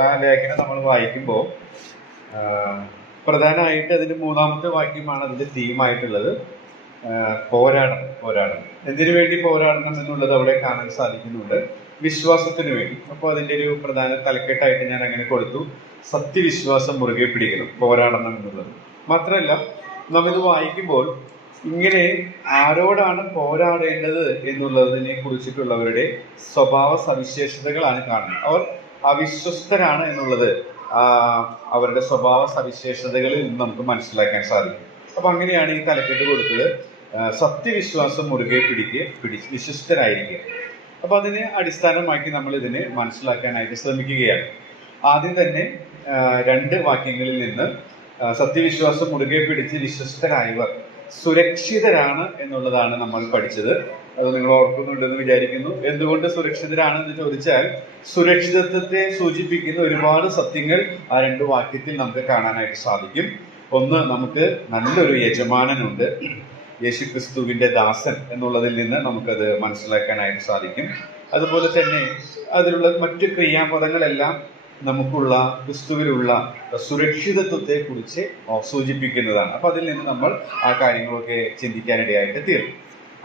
ആ ലേഖനം നമ്മൾ വായിക്കുമ്പോൾ പ്രധാനമായിട്ട് അതിന്റെ മൂന്നാമത്തെ വാക്യമാണ് അതിന്റെ തീമായിട്ടുള്ളത്. പോരാടണം. എന്തിനു വേണ്ടി പോരാടണം എന്നുള്ളത് അവിടെ കാണാൻ സാധിക്കുന്നുണ്ട്. വിശ്വാസത്തിന് വേണ്ടി. അപ്പോൾ അതിന്റെ ഒരു പ്രധാന തലക്കെട്ടായിട്ട് ഞാൻ അങ്ങനെ കൊടുത്തു, സത്യവിശ്വാസം മുറുകെ പിടിക്കണം, പോരാടണം എന്നുള്ളത്. മാത്രമല്ല, നാം ഇത് വായിക്കുമ്പോൾ ഇങ്ങനെ ആരോടാണ് പോരാടേണ്ടത് എന്നുള്ളതിനെ കുറിച്ചിട്ടുള്ളവരുടെ സ്വഭാവ സവിശേഷതകളാണ് കാണുന്നത്. അവർ അവിശ്വസ്തരാണ് എന്നുള്ളത് അവരുടെ സ്വഭാവ സവിശേഷതകളിൽ നിന്ന് നമുക്ക് മനസ്സിലാക്കാൻ സാധിക്കും. അപ്പൊ അങ്ങനെയാണ് ഈ തലക്കെട്ട് കൊടുത്തത്, സത്യവിശ്വാസം മുറുകെ വിശ്വസ്തരായിരിക്കുക. അപ്പൊ അതിനെ അടിസ്ഥാനമാക്കി നമ്മൾ ഇതിനെ മനസ്സിലാക്കാനായിട്ട് ശ്രമിക്കുകയാണ്. ആദ്യം തന്നെ 2 വാക്യങ്ങളിൽ നിന്ന് സത്യവിശ്വാസം മുറുകെ പിടിച്ച് വിശ്വസ്തരായവർ സുരക്ഷിതരാണ് എന്നുള്ളതാണ് നമ്മൾ പഠിച്ചത്. അത് നിങ്ങൾ ഓർക്കുന്നുണ്ടെന്ന് വിചാരിക്കുന്നു. എന്തുകൊണ്ട് സുരക്ഷിതരാണ് എന്ന് ചോദിച്ചാൽ, സുരക്ഷിതത്വത്തെ സൂചിപ്പിക്കുന്ന ഒരുപാട് സത്യങ്ങൾ ആ 2 വാക്യത്തിൽ നമുക്ക് കാണാനായിട്ട് സാധിക്കും. ഒന്ന്, നമുക്ക് നല്ലൊരു യജമാനനുണ്ട്, യേശുക്രിസ്തുവിന്റെ ദാസൻ എന്നുള്ളതിൽ നിന്ന് നമുക്കത് മനസ്സിലാക്കാനായിട്ട് സാധിക്കും. അതുപോലെ തന്നെ അതിലുള്ള മറ്റു ക്രിയാപദങ്ങളെല്ലാം നമുക്കുള്ള ക്രിസ്തുവിലുള്ള സുരക്ഷിതത്വത്തെ കുറിച്ച് സൂചിപ്പിക്കുന്നതാണ്. അപ്പൊ അതിൽ നിന്ന് നമ്മൾ ആ കാര്യങ്ങളൊക്കെ ചിന്തിക്കാനിടയായിട്ട് തീർന്നു.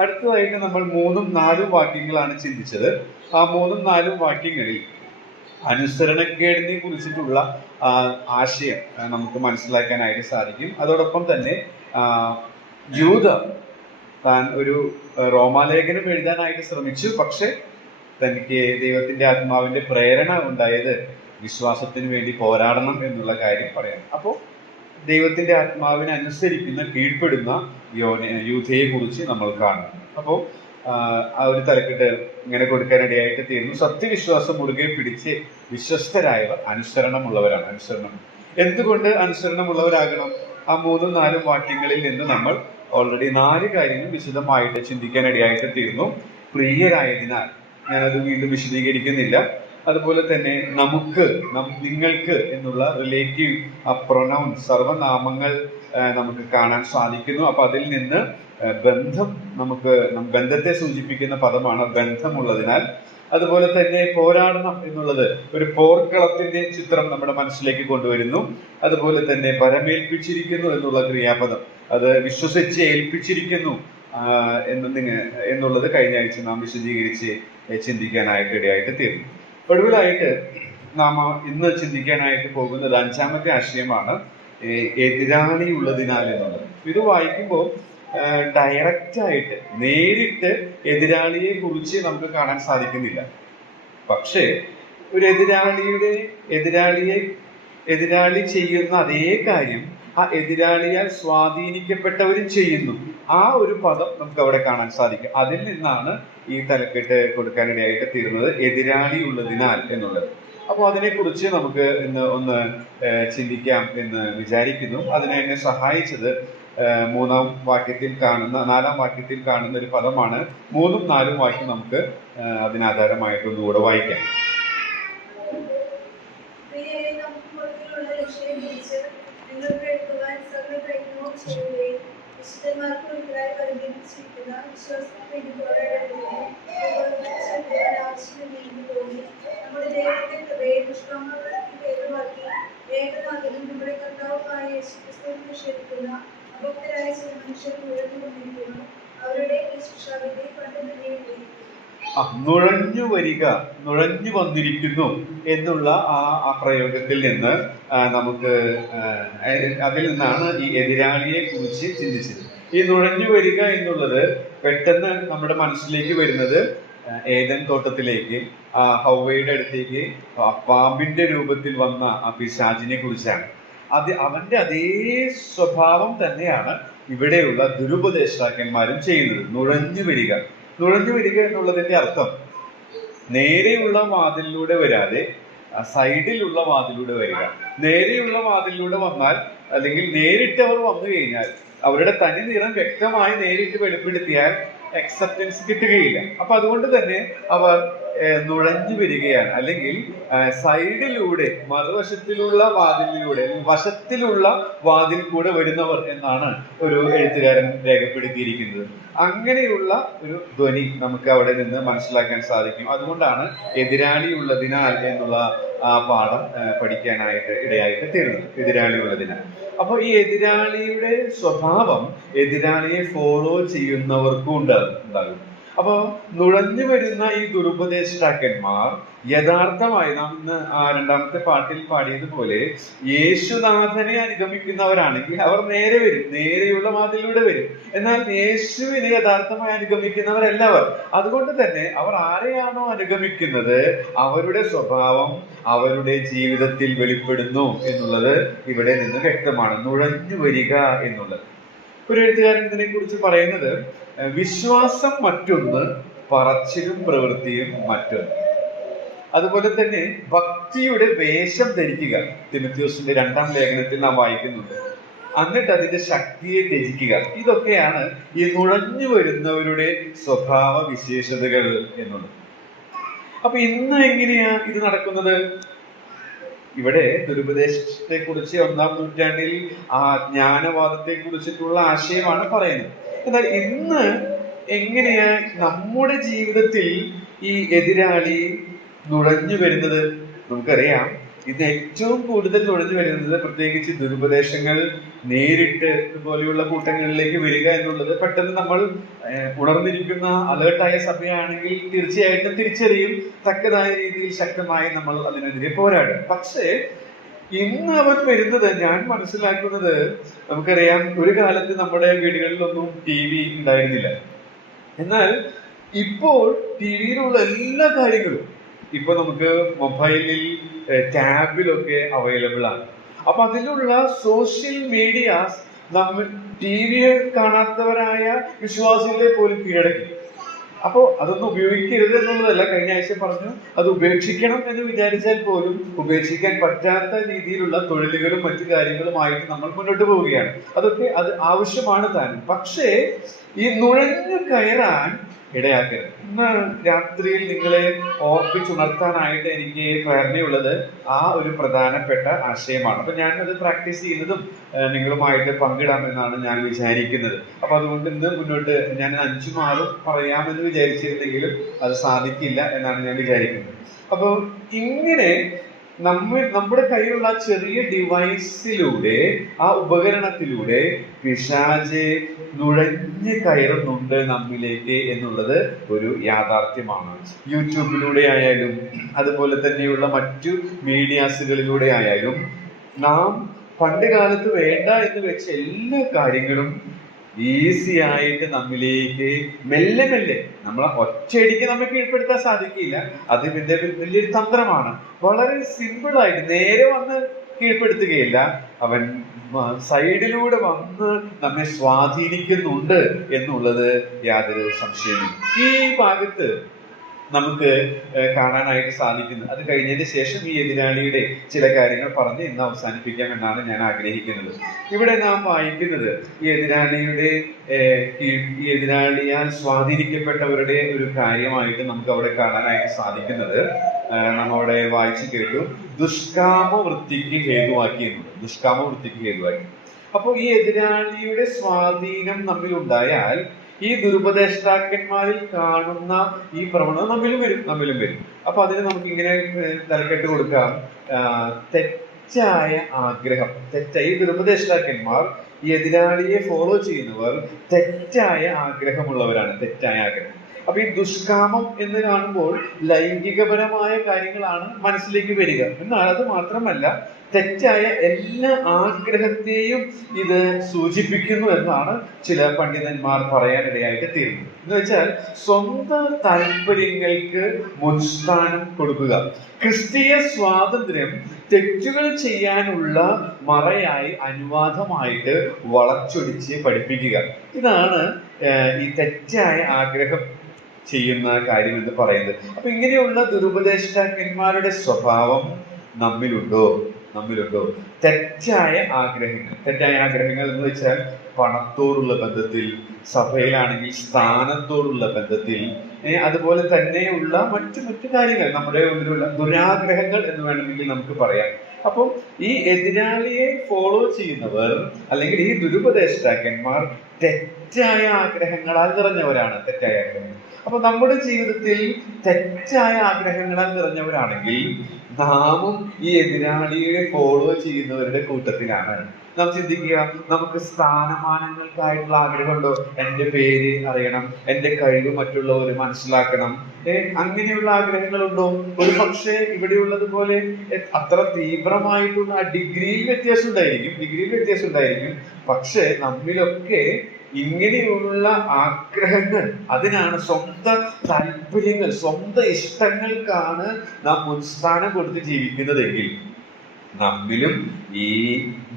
അടുത്തതായിട്ട് നമ്മൾ 3ഉം 4ഉം വാക്യങ്ങളാണ് ചിന്തിച്ചത്. ആ 3ഉം 4ഉം വാക്യങ്ങളിൽ അനുസരണക്കേടിനെ കുറിച്ചിട്ടുള്ള ആശയം നമുക്ക് മനസ്സിലാക്കാനായിട്ട് സാധിക്കും. അതോടൊപ്പം തന്നെ യൂദ താൻ ഒരു റോമാലേഖനം എഴുതാനായിട്ട് ശ്രമിച്ചു, പക്ഷെ തനിക്ക് ദൈവത്തിന്റെ ആത്മാവിന്റെ പ്രേരണ ഉണ്ടായത് വിശ്വാസത്തിന് വേണ്ടി പോരാടണം എന്നുള്ള കാര്യം പറയാം. അപ്പോൾ ദൈവത്തിന്റെ ആത്മാവിനെ അനുസരിക്കുന്ന, കീഴ്പ്പെടുന്ന യൂഥയെ കുറിച്ച് നമ്മൾ കാണുന്നു. അപ്പോൾ ആ ഒരു തലക്കെട്ട് ഇങ്ങനെ കൊടുക്കാനിടയായിട്ട് തീരുന്നു, സത്യവിശ്വാസം മുറുകെ പിടിച്ച് വിശ്വസ്തരായവർ അനുസരണമുള്ളവരാണ്. അനുസരണം എന്തുകൊണ്ട് അനുസരണമുള്ളവരാകണം? ആ 3ഉം 4ഉം വാക്യങ്ങളിൽ നിന്ന് നമ്മൾ ഓൾറെഡി 4 കാര്യങ്ങൾ വിശദമായിട്ട് ചിന്തിക്കാനിടയായിട്ട് തീർന്നു. പ്രിയരായതിനാൽ ഞാനത് വീണ്ടും വിശദീകരിക്കുന്നില്ല. അതുപോലെ തന്നെ നമുക്ക്, നിങ്ങൾക്ക് എന്നുള്ള റിലേറ്റീവ് പ്രൊനൗൺ, സർവനാമങ്ങൾ നമുക്ക് കാണാൻ സാധിക്കുന്നു. അപ്പൊ അതിൽ നിന്ന് ബന്ധം, നമുക്ക് ബന്ധത്തെ സൂചിപ്പിക്കുന്ന പദമാണ് ബന്ധമുള്ളതിനാൽ. അതുപോലെ തന്നെ പോരാടണം എന്നുള്ളത് ഒരു പോർക്കളത്തിന്റെ ചിത്രം നമ്മുടെ മനസ്സിലേക്ക് കൊണ്ടുവരുന്നു. അതുപോലെ തന്നെ പരമേൽപ്പിച്ചിരിക്കുന്നു എന്നുള്ള ക്രിയാപദം, അത് വിശ്വസിച്ച് ഏൽപ്പിച്ചിരിക്കുന്നു എന്നുള്ളത് കഴിഞ്ഞ ആഴ്ച നാം വിശദീകരിച്ച് ചിന്തിക്കാനായിട്ട് ഇടയായിട്ട് തീർന്നു. ഒടുവിലായിട്ട് നാം ഇന്ന് ചിന്തിക്കാനായിട്ട് പോകുന്നത് 5ാമത്തെ ആശയമാണ്, എതിരാളി ഉള്ളതിനാൽ എന്നുള്ളത്. ഇത് വായിക്കുമ്പോൾ ഡയറക്റ്റ് ആയിട്ട് നേരിട്ട് എതിരാളിയെ കുറിച്ച് നമുക്ക് കാണാൻ സാധിക്കുന്നില്ല. പക്ഷേ ഒരു എതിരാളി ചെയ്യുന്ന അതേ കാര്യം ആ എതിരാളിയാൽ സ്വാധീനിക്കപ്പെട്ടവരും ചെയ്യുന്നു. ആ ഒരു പദം നമുക്ക് അവിടെ കാണാൻ സാധിക്കും. അതിൽ നിന്നാണ് ഈ തലക്കെട്ട് കൊടുക്കാനിടയായിട്ട് തീരുന്നത്, എതിരാളി ഉള്ളതിനാൽ എന്നുള്ളത്. അപ്പോൾ അതിനെക്കുറിച്ച് നമുക്ക് ഇന്ന് ഒന്ന് ചിന്തിക്കാം എന്ന് വിചാരിക്കുന്നു. അതിനെ എന്നെ സഹായിച്ചത് 4ാം വാക്യത്തിൽ കാണുന്ന ഒരു പദമാണ്. 3ഉം 4ഉം വാക്യം നമുക്ക് അതിനാധാരമായിട്ടൊന്നുകൂടെ വായിക്കാം. നുഴഞ്ഞു വന്നിരിക്കുന്നു എന്നുള്ള ആ പ്രയോഗത്തിൽ നിന്ന് നമുക്ക് അതിൽ നിന്നാണ് ഈ എതിരാളിയെ കുറിച്ച് ചിന്തിച്ചത്. ഈ നുഴഞ്ഞു വരിക എന്നുള്ളത് പെട്ടെന്ന് നമ്മുടെ മനസ്സിലേക്ക് വരുന്നത് ഏദൻ തോട്ടത്തിലേക്ക് ഹവ്വയുടെ അടുത്തേക്ക് പാമ്പിന്റെ രൂപത്തിൽ വന്ന ആ പിശാചിനെ കുറിച്ചാണ്. അവന്റെ അതേ സ്വഭാവം തന്നെയാണ് ഇവിടെയുള്ള ദുരുപദേഷ്ടാക്കന്മാരും ചെയ്യുന്നത്. നുഴഞ്ഞു വരിക എന്നുള്ളതിന്റെ അർത്ഥം നേരെയുള്ള വാതിലിലൂടെ വരാതെ സൈഡിലുള്ള വാതിലൂടെ വരിക. നേരെയുള്ള വാതിലിലൂടെ വന്നാൽ, അല്ലെങ്കിൽ നേരിട്ട് അവർ വന്നു കഴിഞ്ഞാൽ, അവരുടെ തനി നിറം വ്യക്തമായി നേരിട്ട് വെളിപ്പെടുത്തിയാൽ അക്സെപ്റ്റൻസ് കിട്ടുകയില്ല. അപ്പൊ അതുകൊണ്ട് തന്നെ അവർ നുഴഞ്ഞു വരികയാണ്, അല്ലെങ്കിൽ സൈഡിലൂടെ മറുവശത്തിലുള്ള വാതിലിലൂടെ, വശത്തിലുള്ള വാതിൽ കൂടെ വരുന്നവർ എന്നാണ് ഒരു എഴുത്തുകാരൻ രേഖപ്പെടുത്തിയിരിക്കുന്നത്. അങ്ങനെയുള്ള ഒരു ധ്വനി നമുക്ക് അവിടെ നിന്ന് മനസ്സിലാക്കാൻ സാധിക്കും. അതുകൊണ്ടാണ് എതിരാളി ഉള്ളതിനാൽ എന്നുള്ള ആ പാഠം പഠിക്കാനായിട്ട് ഇടയായിട്ട് തീർന്നത്. എതിരാളി ഉള്ളതിനാൽ. അപ്പൊ ഈ എതിരാളിയുടെ സ്വഭാവം എതിരാളിയെ ഫോളോ ചെയ്യുന്നവർക്കും ഉണ്ടാകും. അപ്പൊ നുഴഞ്ഞു വരുന്ന ഈ ദുരുപദേഷ്ടാക്കന്മാർ യഥാർത്ഥമായി നാം ഇന്ന് രണ്ടാമത്തെ പാട്ടിൽ പാടിയതുപോലെ യേശുനാഥനെ അനുഗമിക്കുന്നവരാണെങ്കിൽ അവർ നേരെ വരും, നേരെയുള്ള വാതിലൂടെ വരും. എന്നാൽ യേശുവിനെ യഥാർത്ഥമായി അനുഗമിക്കുന്നവരല്ലവർ. അതുകൊണ്ട് തന്നെ അവർ ആരെയാണോ അനുഗമിക്കുന്നത് അവരുടെ സ്വഭാവം അവരുടെ ജീവിതത്തിൽ വെളിപ്പെടുന്നു എന്നുള്ളത് ഇവിടെ നിന്ന് വ്യക്തമാണ്. നുഴഞ്ഞു വരിക എന്നുള്ളത്. ഒരു എഴുത്തുകാരൻ ഇതിനെ കുറിച്ച് പറയുന്നത്, വിശ്വാസം മറ്റൊന്ന്, പറച്ചിലും പ്രവൃത്തിയും മറ്റൊന്ന്. അതുപോലെ തന്നെ ഭക്തിയുടെ വേഷം ധരിക്കുക, തിമോഥെയോസിന്റെ 2-ാം ലേഖനത്തിൽ നാം വായിക്കുന്നുണ്ട്. എന്നിട്ട് അതിന്റെ ശക്തിയെ ത്യജിക്കുക. ഇതൊക്കെയാണ് ഈ നുഴഞ്ഞു വരുന്നവരുടെ സ്വഭാവ വിശേഷതകൾ എന്നുള്ളത്. അപ്പൊ ഇന്ന് എങ്ങനെയാ ഇത് നടക്കുന്നത്? ഇവിടെ ദുരുപദേശത്തെ കുറിച്ച് 1-ാം നൂറ്റാണ്ടിൽ ജ്ഞാനവാദത്തെ കുറിച്ചിട്ടുള്ള ആശയമാണ് പറയുന്നത്. എന്നാൽ ഇന്ന് എങ്ങനെയാ നമ്മുടെ ജീവിതത്തിൽ ഈ എതിരാളി നുഴഞ്ഞു വരുന്നത്? നമുക്കറിയാം, ഇത് ഏറ്റവും കൂടുതൽ നുഴഞ്ഞു വരുന്നത്, പ്രത്യേകിച്ച് ദുരുപദേശങ്ങൾ നേരിട്ട് ഇതുപോലെയുള്ള കൂട്ടങ്ങളിലേക്ക് വരിക എന്നുള്ളത് പെട്ടെന്ന് നമ്മൾ ഉണർന്നിരിക്കുന്ന അലേർട്ടായ സഭയാണെങ്കിൽ തീർച്ചയായിട്ടും തിരിച്ചറിയും. തക്കതായ രീതിയിൽ ശക്തമായി നമ്മൾ അതിനെതിരെ പോരാടും. പക്ഷേ ഇന്ന് അവൻ വരുന്നത്, ഞാൻ മനസ്സിലാക്കുന്നത്, നമുക്കറിയാം ഒരു കാലത്ത് നമ്മുടെ വീടുകളിലൊന്നും TV ഉണ്ടായിരുന്നില്ല. എന്നാൽ ഇപ്പോൾ ടിവിയിലുള്ള എല്ലാ കാര്യങ്ങളും ഇപ്പൊ നമുക്ക് മൊബൈലിൽ, ടാബിലൊക്കെ അവൈലബിൾ ആണ്. അപ്പൊ അതിലുള്ള സോഷ്യൽ മീഡിയാസ് നമ്മൾ TV കാണാത്തവരായ വിശ്വാസികളെ പോലും കീഴടക്കി. അപ്പോൾ അതൊന്നും ഉപയോഗിക്കരുത് എന്നുള്ളതല്ല. കഴിഞ്ഞ ആഴ്ച പറഞ്ഞു, അത് ഉപേക്ഷിക്കണം എന്ന് വിചാരിച്ചാൽ പോലും ഉപേക്ഷിക്കാൻ പറ്റാത്ത രീതിയിലുള്ള തൊഴിലുകളും മറ്റു കാര്യങ്ങളുമായിട്ട് നമ്മൾ മുന്നോട്ട് പോവുകയാണ്. അതൊക്കെ അത് ആവശ്യമാണ് താനും. പക്ഷേ ഈ നുഴഞ്ഞു കയറാൻ ഇടയാക്കരുത്. ഇന്ന് രാത്രിയിൽ നിങ്ങളെ ഓർപ്പിച്ചുണർത്താനായിട്ട് എനിക്ക് പ്രേരണയുള്ളത് ആ ഒരു പ്രധാനപ്പെട്ട ആശയമാണ്. അപ്പൊ ഞാനത് പ്രാക്ടീസ് ചെയ്യുന്നതും നിങ്ങളുമായിട്ട് പങ്കിടാമെന്നാണ് ഞാൻ വിചാരിക്കുന്നത്. അപ്പൊ അതുകൊണ്ട് ഇന്ന് മുന്നോട്ട് ഞാൻ 5-6 പറയാമെന്ന് വിചാരിച്ചിരുന്നെങ്കിലും അത് സാധിക്കില്ല എന്നാണ് ഞാൻ വിചാരിക്കുന്നത്. അപ്പോൾ ഇങ്ങനെ നമ്മുടെ കയ്യിലുള്ള ചെറിയ ഡിവൈസിലൂടെ, ആ ഉപകരണത്തിലൂടെ പിശാച് നുഴഞ്ഞു കയറുന്നുണ്ട് നമ്മിലേക്ക് എന്നുള്ളത് ഒരു യാഥാർത്ഥ്യമാണ്. യൂട്യൂബിലൂടെ ആയാലും അതുപോലെ തന്നെയുള്ള മറ്റു മീഡിയാസുകളിലൂടെ ആയാലും നാം പണ്ട് കാലത്ത് വേണ്ട എന്ന് വെച്ച എല്ലാ കാര്യങ്ങളും ഈസി ആയിട്ട് നമ്മിലേക്ക് മെല്ലെ മെല്ലെ, നമ്മളെ ഒറ്റയടിക്ക് നമുക്ക് കീഴ്പ്പെടുത്താൻ സാധിക്കില്ല. അത് വലിയൊരു തന്ത്രമാണ്. വളരെ സിമ്പിൾ ആയിട്ട് നേരെ വന്ന് കീഴ്പ്പെടുത്തുകയില്ല, അവൻ സൈഡിലൂടെ വന്ന് നമ്മെ സ്വാധീനിക്കുന്നുണ്ട് എന്നുള്ളത് യാതൊരു സംശയമില്ല. ഈ ഭാഗത്ത് നമുക്ക് കാണാനായിട്ട് സാധിക്കുന്നത്. അത് കഴിഞ്ഞതിന് ശേഷം ഈ എതിരാളിയുടെ ചില കാര്യങ്ങൾ പറഞ്ഞ് ഇന്ന് അവസാനിപ്പിക്കാം എന്നാണ് ഞാൻ ആഗ്രഹിക്കുന്നത്. ഇവിടെ നാം വായിക്കുന്നത് ഈ എതിരാളിയാൽ സ്വാധീനിക്കപ്പെട്ടവരുടെ ഒരു കാര്യമായിട്ട് നമുക്ക് അവിടെ കാണാനായിട്ട് സാധിക്കുന്നത്, നമ്മളവിടെ വായിച്ചു കേട്ടു, ദുഷ്കാമവൃത്തിക്ക് ഹേതുവാക്കി എന്നുള്ളത്. ദുഷ്കാമവൃത്തിക്ക് ഹേതുവാക്കി. അപ്പോൾ ഈ എതിരാളിയുടെ സ്വാധീനം നമ്മിൽ ഉണ്ടായാൽ ഈ ദുരുപദേഷ്ടാക്കന്മാരിൽ കാണുന്ന ഈ പ്രവണത നമ്മിലും വരും. അപ്പൊ അതിന് നമുക്ക് ഇങ്ങനെ തലക്കെട്ട് കൊടുക്കാം, തെറ്റായ ആഗ്രഹം. ഈ ദുരുപദേഷ്ടാക്കന്മാർ, ഈ എതിരാളിയെ ഫോളോ ചെയ്യുന്നവർ തെറ്റായ ആഗ്രഹമുള്ളവരാണ്. തെറ്റായ ആഗ്രഹം. അപ്പൊ ഈ ദുഷ്കാമം എന്ന് കാണുമ്പോൾ ലൈംഗികപരമായ കാര്യങ്ങളാണ് മനസ്സിലേക്ക് വരിക. എന്നാൽ അത് മാത്രമല്ല, തെറ്റായ എല്ലാ ആഗ്രഹത്തെയും ഇത് സൂചിപ്പിക്കുന്നു എന്നാണ് ചില പണ്ഡിതന്മാർ പറയാനിടയായിട്ട് തീരുന്നത്. എന്ന് വെച്ചാൽ സ്വന്തം താല്പര്യങ്ങൾക്ക് മുൻസ്ഥാനം കൊടുക്കുക. ക്രിസ്തീയ സ്വാതന്ത്ര്യം തെറ്റുകൾ ചെയ്യാനുള്ള മറയായി, അനുവാദമായിട്ട് വളച്ചൊടിച്ച് പഠിപ്പിക്കുക. ഇതാണ് ഈ തെറ്റായ ആഗ്രഹം ചെയ്യുന്ന കാര്യം എന്ന് പറയുന്നത്. അപ്പൊ ഇങ്ങനെയുള്ള ദുരുപദേഷ്ടാക്കന്മാരുടെ സ്വഭാവം നമ്മിലുണ്ടോ? തെറ്റായ ആഗ്രഹങ്ങൾ എന്ന് വെച്ചാൽ പണത്തോടുള്ള ബന്ധത്തിൽ, സഭയിലാണെങ്കിൽ സ്ഥാനത്തോടുള്ള ബന്ധത്തിൽ, അതുപോലെ തന്നെയുള്ള മറ്റു മറ്റു കാര്യങ്ങൾ, നമ്മുടെ ഉള്ളിലുള്ള ദുരാഗ്രഹങ്ങൾ എന്ന് വേണമെങ്കിൽ നമുക്ക് പറയാം. അപ്പം ഈ എതിരാളിയെ ഫോളോ ചെയ്യുന്നവർ അല്ലെങ്കിൽ ഈ ദുരുപദേഷ്ടാക്കന്മാർ തെറ്റായ ആഗ്രഹങ്ങളാൽ നിറഞ്ഞവരാണ്. തെറ്റായ ആഗ്രഹങ്ങൾ. അപ്പൊ നമ്മുടെ ജീവിതത്തിൽ തെറ്റായ ആഗ്രഹങ്ങളാൽ നിറഞ്ഞവരാണെങ്കിൽ നാമും ഈ എതിരാളിയെ ഫോളോ ചെയ്യുന്നവരുടെ കൂട്ടത്തിലാണ്. നാം ചിന്തിക്കുക, നമുക്ക് സ്ഥാനമാനങ്ങൾക്കായിട്ടുള്ള ആഗ്രഹമുണ്ടോ? എൻ്റെ പേര് അറിയണം, എൻ്റെ കഴിവ് മറ്റുള്ളവർ മനസ്സിലാക്കണം, അങ്ങനെയുള്ള ആഗ്രഹങ്ങളുണ്ടോ? ഒരു പക്ഷേ ഇവിടെയുള്ളത് പോലെ അത്ര തീവ്രമായിട്ടുള്ള ഡിഗ്രിയിൽ വ്യത്യാസം ഉണ്ടായിരിക്കും. പക്ഷെ നമ്മിലൊക്കെ ഇങ്ങനെയുള്ള ആഗ്രഹങ്ങൾ, അതിനാണ് സ്വന്തം താല്പര്യങ്ങൾ, സ്വന്തം ഇഷ്ടങ്ങൾക്കാണ് നാം മുൻസ്ഥാനം കൊടുത്ത് ജീവിക്കുന്നതെങ്കിൽ നമ്മിലും ഈ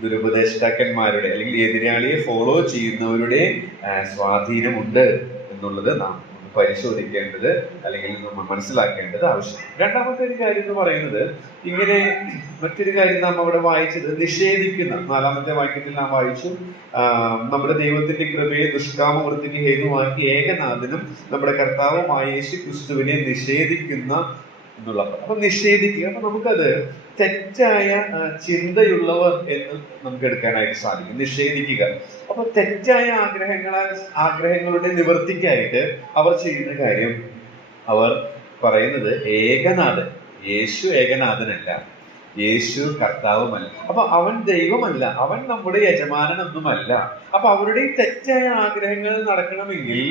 ദുരുപദേഷ്ടാക്കന്മാരുടെ അല്ലെങ്കിൽ എതിരാളിയെ ഫോളോ ചെയ്യുന്നവരുടെ സ്വാധീനമുണ്ട് എന്നുള്ളത് നാം പരിശോധിക്കേണ്ടത് അല്ലെങ്കിൽ നമ്മൾ മനസ്സിലാക്കേണ്ടത് ആവശ്യം. രണ്ടാമത്തെ ഒരു കാര്യം എന്ന് പറയുന്നത്, ഇങ്ങനെ മറ്റൊരു കാര്യം നാം അവിടെ വായിച്ചത് നിഷേധിക്കുന്ന 4-ാമത്തെ വാക്യത്തിൽ നാം വായിച്ചു, നമ്മുടെ ദൈവത്തിന്റെ കൃപയെ ദുഷ്കാമവൃത്തിക്ക് ഹേതുവാക്കി ഏകനാഥനും നമ്മുടെ കർത്താവുമായ യേശു ക്രിസ്തുവിനെ നിഷേധിക്കുന്ന എന്നുള്ള. അപ്പൊ നിഷേധിക്കുക, അപ്പൊ നമുക്കത് തെറ്റായ ചിന്തയുള്ളവർ എന്ന് നമുക്ക് എടുക്കാനായിട്ട് സാധിക്കും. നിഷേധിക്കുക. അപ്പൊ തെറ്റായ ആഗ്രഹങ്ങളുടെ നിവൃത്തിക്കായിട്ട് അവർ ചെയ്യുന്ന കാര്യം, അവർ പറയുന്നത് ഏകനാഥൻ, യേശു ഏകനാഥനല്ല, യേശു കർത്താവുമല്ല, അപ്പൊ അവൻ ദൈവമല്ല, അവൻ നമ്മുടെ യജമാനനൊന്നുമല്ല. അപ്പൊ അവരുടെ ഈ തെറ്റായ ആഗ്രഹങ്ങൾ നടക്കണമെങ്കിൽ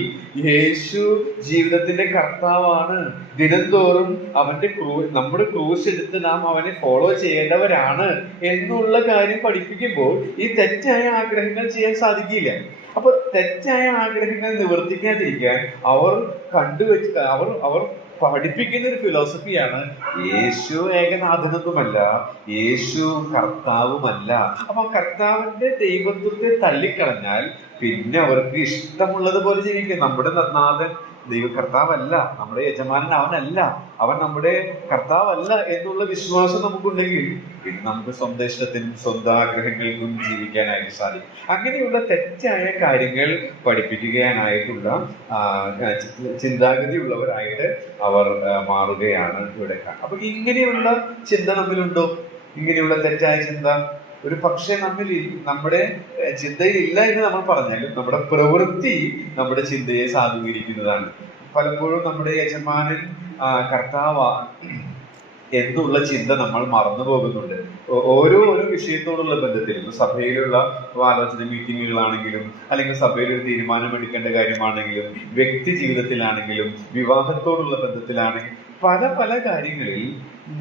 യേശു ജീവിതത്തിന്റെ കർത്താവാണ്. ദിനംതോറും അവന്റെ നമ്മുടെ ക്രൂശ് എടുത്ത് നാം അവനെ ഫോളോ ചെയ്യേണ്ടവരാണ് എന്നുള്ള കാര്യം പഠിപ്പിക്കുമ്പോൾ ഈ തെറ്റായ ആഗ്രഹങ്ങൾ ചെയ്യാൻ സാധിക്കില്ല. അപ്പൊ തെറ്റായ ആഗ്രഹങ്ങൾ നിവർത്തിക്കാതിരിക്കാൻ അവർ അവർ പഠിപ്പിക്കുന്ന ഒരു ഫിലോസഫിയാണ് യേശു ഏകനാഥനൊന്നുമല്ല, യേശു കർത്താവുമല്ല. അപ്പൊ കർത്താവിന്റെ ദൈവത്വത്തെ തള്ളിക്കളഞ്ഞാൽ പിന്നെ അവർക്ക് ഇഷ്ടമുള്ളത് പോലെ ജീവിക്കും. നമ്മുടെ നാഥൻ കർത്താവല്ല, നമ്മുടെ യജമാനൻ അവനല്ല, അവൻ നമ്മുടെ കർത്താവല്ല എന്നുള്ള വിശ്വാസം നമുക്കുണ്ടെങ്കിൽ പിന്നെ നമുക്ക് സ്വന്തം ഇഷ്ടത്തിനും സ്വന്തം ആഗ്രഹങ്ങൾക്കും ജീവിക്കാനായിട്ട് സാധിക്കും. അങ്ങനെയുള്ള തെറ്റായ കാര്യങ്ങൾ പഠിപ്പിക്കാനായിട്ടുള്ള ചിന്താഗതി ഉള്ളവരായിട്ട് അവർ മാറുകയാണ് ഇവിടെ കാണുന്നത്. അപ്പൊ ഇങ്ങനെയുള്ള ചിന്ത നമ്മിലുണ്ടോ? ഇങ്ങനെയുള്ള തെറ്റായ ചിന്ത ഒരു പക്ഷേ നമ്മുടെ ചിന്തയിൽ ഇല്ല എന്ന് നമ്മൾ പറഞ്ഞാലും നമ്മുടെ പ്രവൃത്തി നമ്മുടെ ചിന്തയെ സാധൂകരിക്കുന്നതാണ്. പലപ്പോഴും നമ്മുടെ യജമാനൻ കർത്താവ് എന്നുള്ള ചിന്ത നമ്മൾ മറന്നു പോകുന്നുണ്ട്. ഓരോ വിഷയത്തോടുള്ള ബന്ധത്തിലും, സഭയിലുള്ള ആലോചന മീറ്റിങ്ങുകളാണെങ്കിലും, അല്ലെങ്കിൽ സഭയിൽ ഒരു തീരുമാനം എടുക്കേണ്ട കാര്യമാണെങ്കിലും, വ്യക്തി ജീവിതത്തിലാണെങ്കിലും, വിവാഹത്തോടുള്ള ബന്ധത്തിലാണെങ്കിലും, പല കാര്യങ്ങളിൽ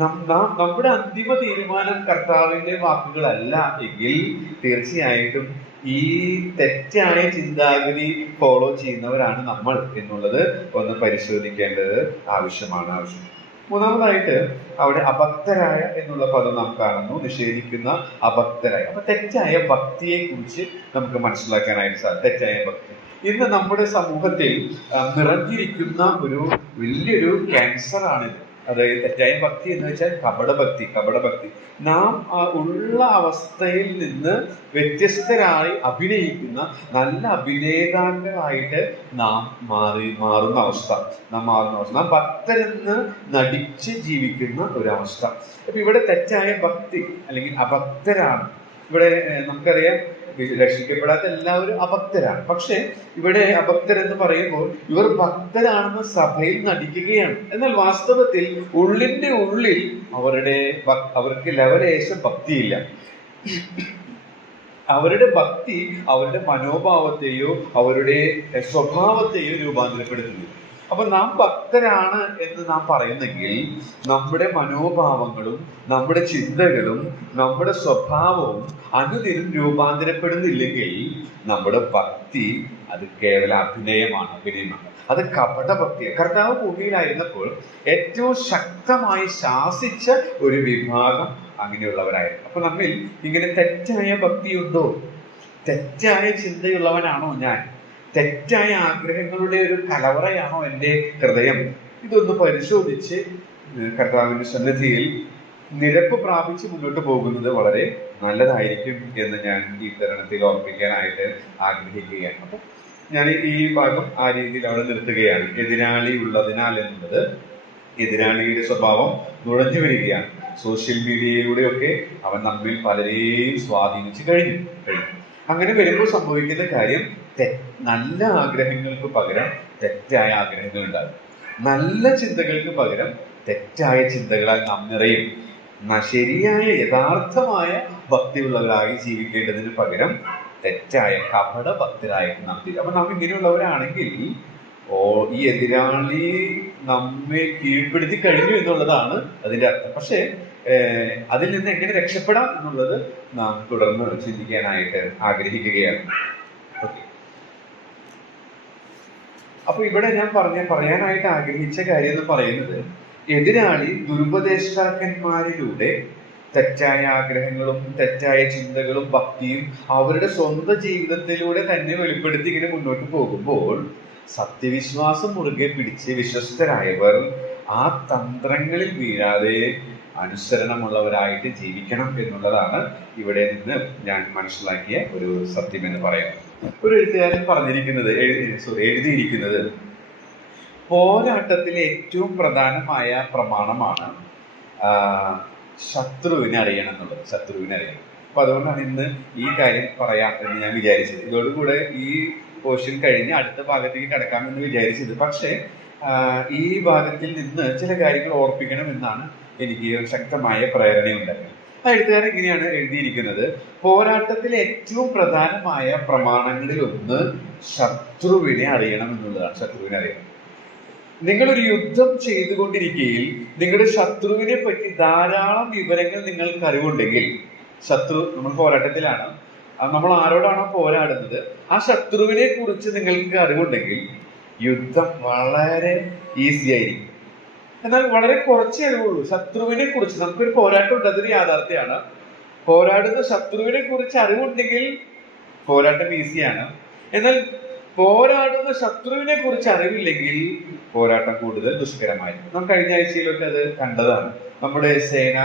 നമ്മുടെ അന്തിമ തീരുമാനം കർത്താവിന്റെ വാക്കുകളല്ല എങ്കിൽ തീർച്ചയായിട്ടും ഈ തെറ്റായ ചിന്താഗതി ഫോളോ ചെയ്യുന്നവരാണ് നമ്മൾ എന്നുള്ളത് ഒന്ന് പരിശോധിക്കേണ്ടത് ആവശ്യമാണ്. മൂന്നാമതായിട്ട് അവിടെ അഭക്തരായ എന്നുള്ള പദം നാം കാണുന്നു. നിഷേധിക്കുന്ന, അഭക്തരായ. അപ്പൊ തെറ്റായ ഭക്തിയെ കുറിച്ച് നമുക്ക് മനസ്സിലാക്കാനായിട്ട് സാധിക്കും. തെറ്റായ ഭക്തി ഇന്ന് നമ്മുടെ സമൂഹത്തിൽ നിറഞ്ഞിരിക്കുന്ന ഒരു വലിയൊരു ക്യാൻസർ ആണിത്. അതായത് തെറ്റായ ഭക്തി എന്ന് വെച്ചാൽ കപടഭക്തി. നാം ഉള്ള അവസ്ഥയിൽ നിന്ന് വ്യത്യസ്തരായി അഭിനയിക്കുന്ന നല്ല അഭിനേതാക്കളായിട്ട് നാം മാറുന്ന അവസ്ഥ. നാം ഭക്തരെന്ന് നടിച്ച് ജീവിക്കുന്ന ഒരവസ്ഥ. അപ്പൊ ഇവിടെ തെറ്റായ ഭക്തി അല്ലെങ്കിൽ അഭക്തരാണ്. ഇവിടെ നമുക്കറിയാം, രക്ഷിക്കപ്പെടാത്ത എല്ലാവരും അഭക്തരാണ്. പക്ഷെ ഇവിടെ അഭക്തരെന്ന് പറയുമ്പോൾ ഇവർ ഭക്തരാണെന്ന് സഭയിൽ നടിക്കുകയാണ്. എന്നാൽ വാസ്തവത്തിൽ ഉള്ളിന്റെ ഉള്ളിൽ അവർക്ക് ലവലേശം ഭക്തിയില്ല. അവരുടെ ഭക്തി അവരുടെ മനോഭാവത്തെയോ അവരുടെ സ്വഭാവത്തെയോ രൂപാന്തരപ്പെടുത്തുന്നു. അപ്പൊ നാം ഭക്തരാണ് എന്ന് നാം പറയുന്നെങ്കിൽ നമ്മുടെ മനോഭാവങ്ങളും നമ്മുടെ ചിന്തകളും നമ്മുടെ സ്വഭാവവും അനുദിനം രൂപാന്തരപ്പെടുന്നില്ലെങ്കിൽ നമ്മുടെ ഭക്തി അത് കേവല അഭിനയമാണ്. അത് കപടഭക്തിയാണ്. കർത്താവ് ഭൂമിയിലായിരുന്നപ്പോൾ ഏറ്റവും ശക്തമായി ശാസിച്ച ഒരു വിഭാഗം അങ്ങനെയുള്ളവരായിരുന്നു. അപ്പൊ നമ്മിൽ ഇങ്ങനെ തെറ്റായ ഭക്തിയുണ്ടോ? തെറ്റായ ചിന്തയുള്ളവനാണോ ഞാൻ? തെറ്റായ ആഗ്രഹങ്ങളുടെ ഒരു കലവറയാണോ എൻ്റെ ഹൃദയം? ഇതൊന്ന് പരിശോധിച്ച് കർത്താവിന്റെ സന്നിധിയിൽ നിരപ്പ് പ്രാപിച്ച് മുന്നോട്ട് പോകുന്നത് വളരെ നല്ലതായിരിക്കും എന്ന് ഞാൻ ഈ തരുണത്തിൽ ഓർമ്മിക്കാനായിട്ട് ആഗ്രഹിക്കുകയാണ്. അപ്പൊ ഞാൻ ഈ ഭാഗം ആ രീതിയിൽ അവിടെ നിർത്തുകയാണ്. എതിരാളി ഉള്ളതിനാൽ എന്നുള്ളത് എതിരാളിയുടെ സ്വഭാവം നുഴഞ്ഞു വരികയാണ്. സോഷ്യൽ മീഡിയയിലൂടെയൊക്കെ അവൻ നമ്മിൽ പലരെയും സ്വാധീനിച്ചു കഴിഞ്ഞു. അങ്ങനെ വരുമ്പോൾ സംഭവിക്കുന്ന കാര്യം, നല്ല ആഗ്രഹങ്ങൾക്ക് പകരം തെറ്റായ ആഗ്രഹങ്ങൾ ഉണ്ടാകും. നല്ല ചിന്തകൾക്ക് പകരം തെറ്റായ ചിന്തകളാൽ നാം നിറയും. ശരിയായ യഥാർത്ഥമായ ഭക്തിയുള്ളവരായി ജീവിക്കേണ്ടതിന് പകരം തെറ്റായ കപട ഭക്തരായിട്ട് നാം തീരും. അപ്പൊ നാം ഇങ്ങനെയുള്ളവരാണെങ്കിൽ ഈ എതിരാളി നമ്മെ കീഴ്പ്പെടുത്തി കഴിഞ്ഞു എന്നുള്ളതാണ് അതിന്റെ അർത്ഥം. പക്ഷേ അതിൽ നിന്ന് എങ്ങനെ രക്ഷപ്പെടാം എന്നുള്ളത് നാം തുടർന്ന് ചിന്തിക്കാനായിട്ട് ആഗ്രഹിക്കുകയാണ്. ഓക്കെ, അപ്പൊ ഇവിടെ ഞാൻ പറയാനായിട്ട് ആഗ്രഹിച്ച കാര്യം എന്ന് പറയുന്നത്, എതിരാളി ദുരുപദേഷ്ടാക്കന്മാരിലൂടെ തെറ്റായ ആഗ്രഹങ്ങളും തെറ്റായ ചിന്തകളും ഭക്തിയും അവരുടെ സ്വന്തം ജീവിതത്തിലൂടെ തന്നെ വെളിപ്പെടുത്തി ഇങ്ങനെ മുന്നോട്ട് പോകുമ്പോൾ സത്യവിശ്വാസം മുറുകെ പിടിച്ച് വിശ്വസ്തരായവർ ആ തന്ത്രങ്ങളിൽ വീഴാതെ അനുസരണമുള്ളവരായിട്ട് ജീവിക്കണം എന്നുള്ളതാണ് ഇവിടെ നിന്ന് ഞാൻ മനസ്സിലാക്കിയ ഒരു സത്യം എന്ന് പറയുന്നത്. ഒരു എഴുത്തുകാരൻ എഴുതിയിരിക്കുന്നത് പോരാട്ടത്തിലെ ഏറ്റവും പ്രധാനമായ പ്രമാണമാണ് ശത്രുവിനെ അറിയണം എന്നുള്ളത്. ശത്രുവിനെ അറിയണം. അപ്പൊ അതുകൊണ്ടാണ് ഇന്ന് ഈ കാര്യം പറയാം എന്ന് ഞാൻ വിചാരിച്ചത്. ഇതോടുകൂടെ ഈ പോർഷൻ കഴിഞ്ഞ് അടുത്ത ഭാഗത്തേക്ക് കടക്കാമെന്ന് വിചാരിച്ചത്. പക്ഷേ ഈ ഭാഗത്തിൽ നിന്ന് ചില കാര്യങ്ങൾ ഓർപ്പിക്കണം എന്നാണ് എനിക്ക് ശക്തമായ പ്രേരണയുണ്ടായത്. ആ എഴുത്തുകാരൻ ഇങ്ങനെയാണ് എഴുതിയിരിക്കുന്നത്: പോരാട്ടത്തിലെ ഏറ്റവും പ്രധാനമായ പ്രമാണങ്ങളിൽ ഒന്ന് ശത്രുവിനെ അറിയണം എന്നുള്ളതാണ്. ശത്രുവിനെ അറിയണം. നിങ്ങളൊരു യുദ്ധം ചെയ്തുകൊണ്ടിരിക്കുകയിൽ നിങ്ങളുടെ ശത്രുവിനെ പറ്റി ധാരാളം വിവരങ്ങൾ നിങ്ങൾക്ക് അറിവുണ്ടെങ്കിൽ, നമ്മൾ പോരാട്ടത്തിലാണ്, നമ്മൾ ആരോടാണോ പോരാടുന്നത് ആ ശത്രുവിനെ കുറിച്ച് നിങ്ങൾക്ക് അറിവുണ്ടെങ്കിൽ യുദ്ധം വളരെ ഈസി ആയിരിക്കും. എന്നാൽ വളരെ കുറച്ചേ അറിവുള്ളൂ ശത്രുവിനെ കുറിച്ച്. നമുക്കൊരു പോരാട്ടം ഉണ്ട്, അതൊരു യാഥാർത്ഥ്യമാണ്. പോരാടുന്ന ശത്രുവിനെ കുറിച്ച് അറിവുണ്ടെങ്കിൽ പോരാട്ടം ഈസിയാണ്. എന്നാൽ പോരാടുന്ന ശത്രുവിനെ കുറിച്ച് അറിവില്ലെങ്കിൽ പോരാട്ടം കൂടുതൽ ദുഷ്കരമായിരിക്കും. നാം കഴിഞ്ഞ ആഴ്ചയിലൊക്കെ അത് കണ്ടതാണ്. നമ്മുടെ സേന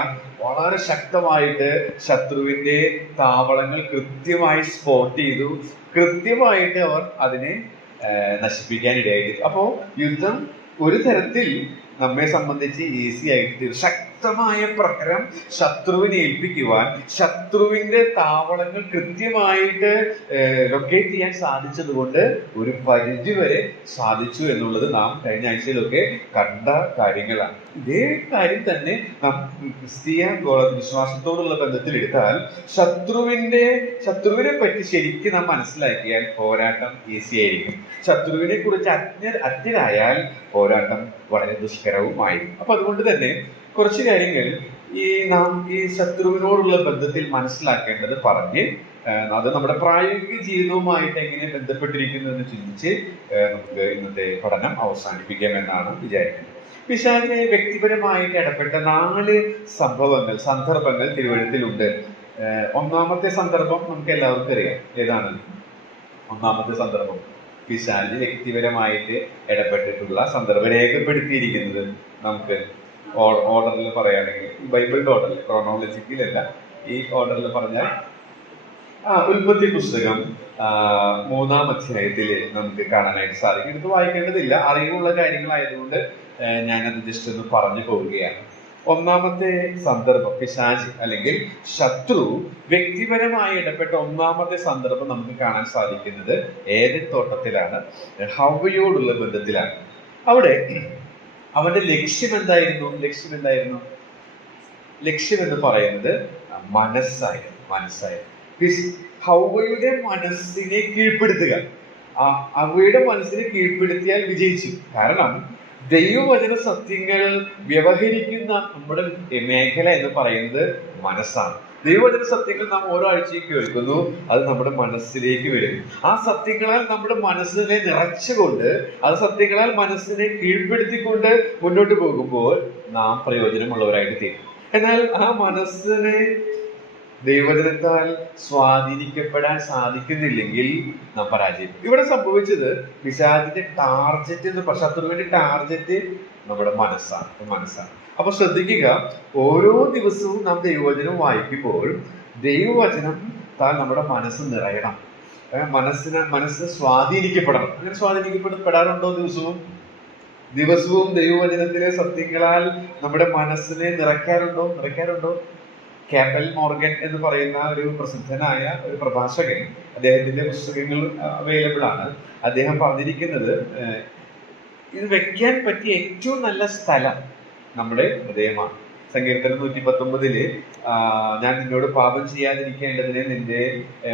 വളരെ ശക്തമായിട്ട് ശത്രുവിന്റെ താവളങ്ങൾ കൃത്യമായി സ്പോട്ട് ചെയ്തു. കൃത്യമായിട്ട് അവർ അതിനെ നശിപ്പിക്കാനിടയായി. അപ്പോ യുദ്ധം ഒരു തരത്തിൽ നമ്മെ സംബന്ധിച്ച് ഈസി ആയിട്ട് ശക്തമായ പ്രഹരം ശത്രുവിനെ ഏൽപ്പിക്കുവാൻ, ശത്രുവിന്റെ താവളങ്ങൾ കൃത്യമായിട്ട് ലൊക്കേറ്റ് ചെയ്യാൻ സാധിച്ചത് കൊണ്ട് ഒരു പരിധി വരെ സാധിച്ചു എന്നുള്ളത് നാം കഴിഞ്ഞ ആഴ്ചയിലൊക്കെ കണ്ട കാര്യങ്ങളാണ്. ഇതേ കാര്യം തന്നെ നാം ക്രിസ്തീയ വിശ്വാസത്തോടുള്ള ബന്ധത്തിൽ എടുത്താൽ ശത്രുവിനെ പറ്റി ശരിക്കും നാം മനസ്സിലാക്കിയാൽ പോരാട്ടം ഈസി ആയിരിക്കും. ശത്രുവിനെ കുറിച്ച് അജ്ഞരായാൽ പോരാട്ടം വളരെ ദുഷ്കരവുമായിരിക്കും. അപ്പൊ അതുകൊണ്ട് തന്നെ കുറച്ച് കാര്യങ്ങൾ നാം ഈ ശത്രുവിനോടുള്ള ബന്ധത്തിൽ മനസ്സിലാക്കേണ്ടത് പറഞ്ഞ് അത് നമ്മുടെ പ്രായോഗിക ജീവിതവുമായിട്ട് എങ്ങനെ ബന്ധപ്പെട്ടിരിക്കുന്നു എന്ന് ചിന്തിച്ച് നമുക്ക് ഇന്നത്തെ പഠനം അവസാനിപ്പിക്കാമെന്നാണ് വിചാരിക്കുന്നത്. പിശാചിനെ വ്യക്തിപരമായിട്ട് ഇടപെട്ട 4 സന്ദർഭങ്ങൾ തിരുവഴുത്തിലുണ്ട്. ഒന്നാമത്തെ സന്ദർഭം നമുക്ക് എല്ലാവർക്കും അറിയാം. ഏതാണ് ഒന്നാമത്തെ സന്ദർഭം? പിശാച് വ്യക്തിപരമായിട്ട് ഇടപെട്ടിട്ടുള്ള സന്ദർഭം രേഖപ്പെടുത്തിയിരിക്കുന്നത് നമുക്ക് ഓർഡറിൽ പറയുകയാണെങ്കിൽ, ബൈബിളിന്റെ ഓർഡറിൽ, ക്രോണോളജിക്കലല്ല, ഈ ഓർഡറിൽ പറഞ്ഞാൽ ഉൽപ്പത്തി പുസ്തകം 3-ാം അധ്യായത്തിൽ നമുക്ക് കാണാനായിട്ട് സാധിക്കും. ഇത് വായിക്കേണ്ടതില്ല, അറിവുള്ള കാര്യങ്ങളായതുകൊണ്ട് ഞാനത് ജസ്റ്റ് ഒന്ന് പറഞ്ഞു പോവുകയാണ്. ഒന്നാമത്തെ സന്ദർഭം പിശാച് അല്ലെങ്കിൽ ശത്രു വ്യക്തിപരമായി ഇടപെട്ട ഒന്നാമത്തെ സന്ദർഭം നമുക്ക് കാണാൻ സാധിക്കുന്നത് ഏദൻ തോട്ടത്തിലാണ്, ഹവ്വയോടുള്ള ബന്ധത്തിലാണ്. അവിടെ അവന്റെ ലക്ഷ്യം എന്തായിരുന്നു? ലക്ഷ്യം എന്ന് പറയുന്നത് മനസ്സായിരുന്നു. ഹവ്വയുടെ മനസ്സിനെ കീഴ്പ്പെടുത്തുക. ഹവ്വയുടെ മനസ്സിനെ കീഴ്പ്പെടുത്തിയാൽ വിജയിച്ചു. കാരണം ദൈവവചന സത്യങ്ങൾ വ്യവഹരിക്കുന്ന നമ്മുടെ മേഖല എന്ന് പറയുന്നത് മനസ്സാണ്. ദൈവവചന സത്യങ്ങൾ നാം ഓരോ ആഴ്ചയും കേൾക്കുന്നു, അത് നമ്മുടെ മനസ്സിലേക്ക് വരും. ആ സത്യങ്ങളാൽ നമ്മുടെ മനസ്സിനെ നിറച്ചുകൊണ്ട്, ആ സത്യങ്ങളാൽ മനസ്സിനെ കീഴ്പ്പെടുത്തിക്കൊണ്ട് മുന്നോട്ട് പോകുമ്പോൾ നാം പ്രയോജനമുള്ളവരായിട്ട് തീരും. എന്നാൽ ആ മനസ്സിനെ ദൈവവചനത്താൽ സ്വാധീനിക്കപ്പെടാൻ സാധിക്കുന്നില്ലെങ്കിൽ നാം പരാജയം. ഇവിടെ സംഭവിച്ചത് പിശാചിന്റെ ശത്രുവിന്റെ ടാർഗറ്റ് നമ്മുടെ മനസ്സാണ്. അപ്പൊ ശ്രദ്ധിക്കുക, ഓരോ ദിവസവും നാം ദൈവവചനം വായിക്കുമ്പോൾ ദൈവവചനം താൽ നമ്മുടെ മനസ്സ് നിറയണം. മനസ്സ് സ്വാധീനിക്കപ്പെടണം. അങ്ങനെ സ്വാധീനിക്കപ്പെടാറുണ്ടോ? ദിവസവും ദൈവവചനത്തിലെ സത്യങ്ങളാൽ നമ്മുടെ മനസ്സിനെ നിറയ്ക്കാറുണ്ടോ? കാപ്പൽ മോർഗൻ എന്ന് പറയുന്ന ഒരു പ്രസിദ്ധനായ ഒരു പ്രഭാഷകൻ, അദ്ദേഹത്തിന്റെ പുസ്തകങ്ങൾ അവൈലബിൾ ആണ്. അദ്ദേഹം പറഞ്ഞിരിക്കുന്നത് ഇത് വെക്കാൻ പറ്റിയ ഏറ്റവും നല്ല സ്ഥലം നമ്മുടെ ഹൃദയമാണ്. സങ്കീർത്തനം 119 ഞാൻ നിന്നോട് പാപം ചെയ്യാതിരിക്കേണ്ടതിന് നിന്റെ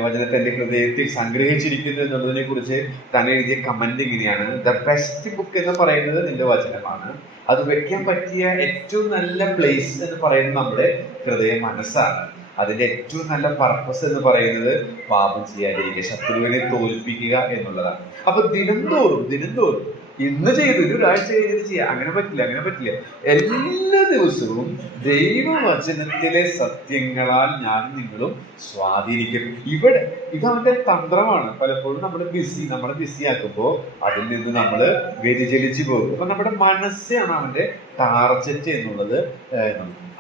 വചനത്തെ എന്റെ ഹൃദയത്തിൽ സംഗ്രഹിച്ചിരിക്കുന്നു എന്നുള്ളതിനെ കുറിച്ച് തന്നെ എഴുതിയ കമന്റ് ഇങ്ങനെയാണ്: ദ ബെസ്റ്റ് ബുക്ക് എന്ന് പറയുന്നത് നിന്റെ വചനമാണ്. അത് വെക്കാൻ പറ്റിയ ഏറ്റവും നല്ല പ്ലേസ് എന്ന് പറയുന്നത് നമ്മുടെ ഹൃദയ മനസ്സാണ്. അതിന്റെ ഏറ്റവും നല്ല പർപ്പസ് എന്ന് പറയുന്നത് പാപം ചെയ്യാതിരിക്കുക, ശത്രുവിനെ തോൽപ്പിക്കുക എന്നുള്ളതാണ്. അപ്പൊ ദിനംതോറും ഇന്ന് ചെയ്തു ഒരാഴ്ച കഴിഞ്ഞത് ചെയ്യാം, അങ്ങനെ പറ്റില്ല. എല്ലാ ദിവസവും ദൈവവചനത്തിലെ സത്യങ്ങളാൽ ഞാൻ നിങ്ങളും സ്വാധീനിക്കും. ഇതവന്റെ തന്ത്രമാണ്. പലപ്പോഴും നമ്മളെ ബിസി ആക്കുമ്പോൾ അതിൽ നിന്ന് നമ്മൾ വ്യതിചലിച്ചു പോകും. അപ്പൊ നമ്മുടെ മനസ്സാണ് അവന്റെ ടാർജറ്റ് എന്നുള്ളത്.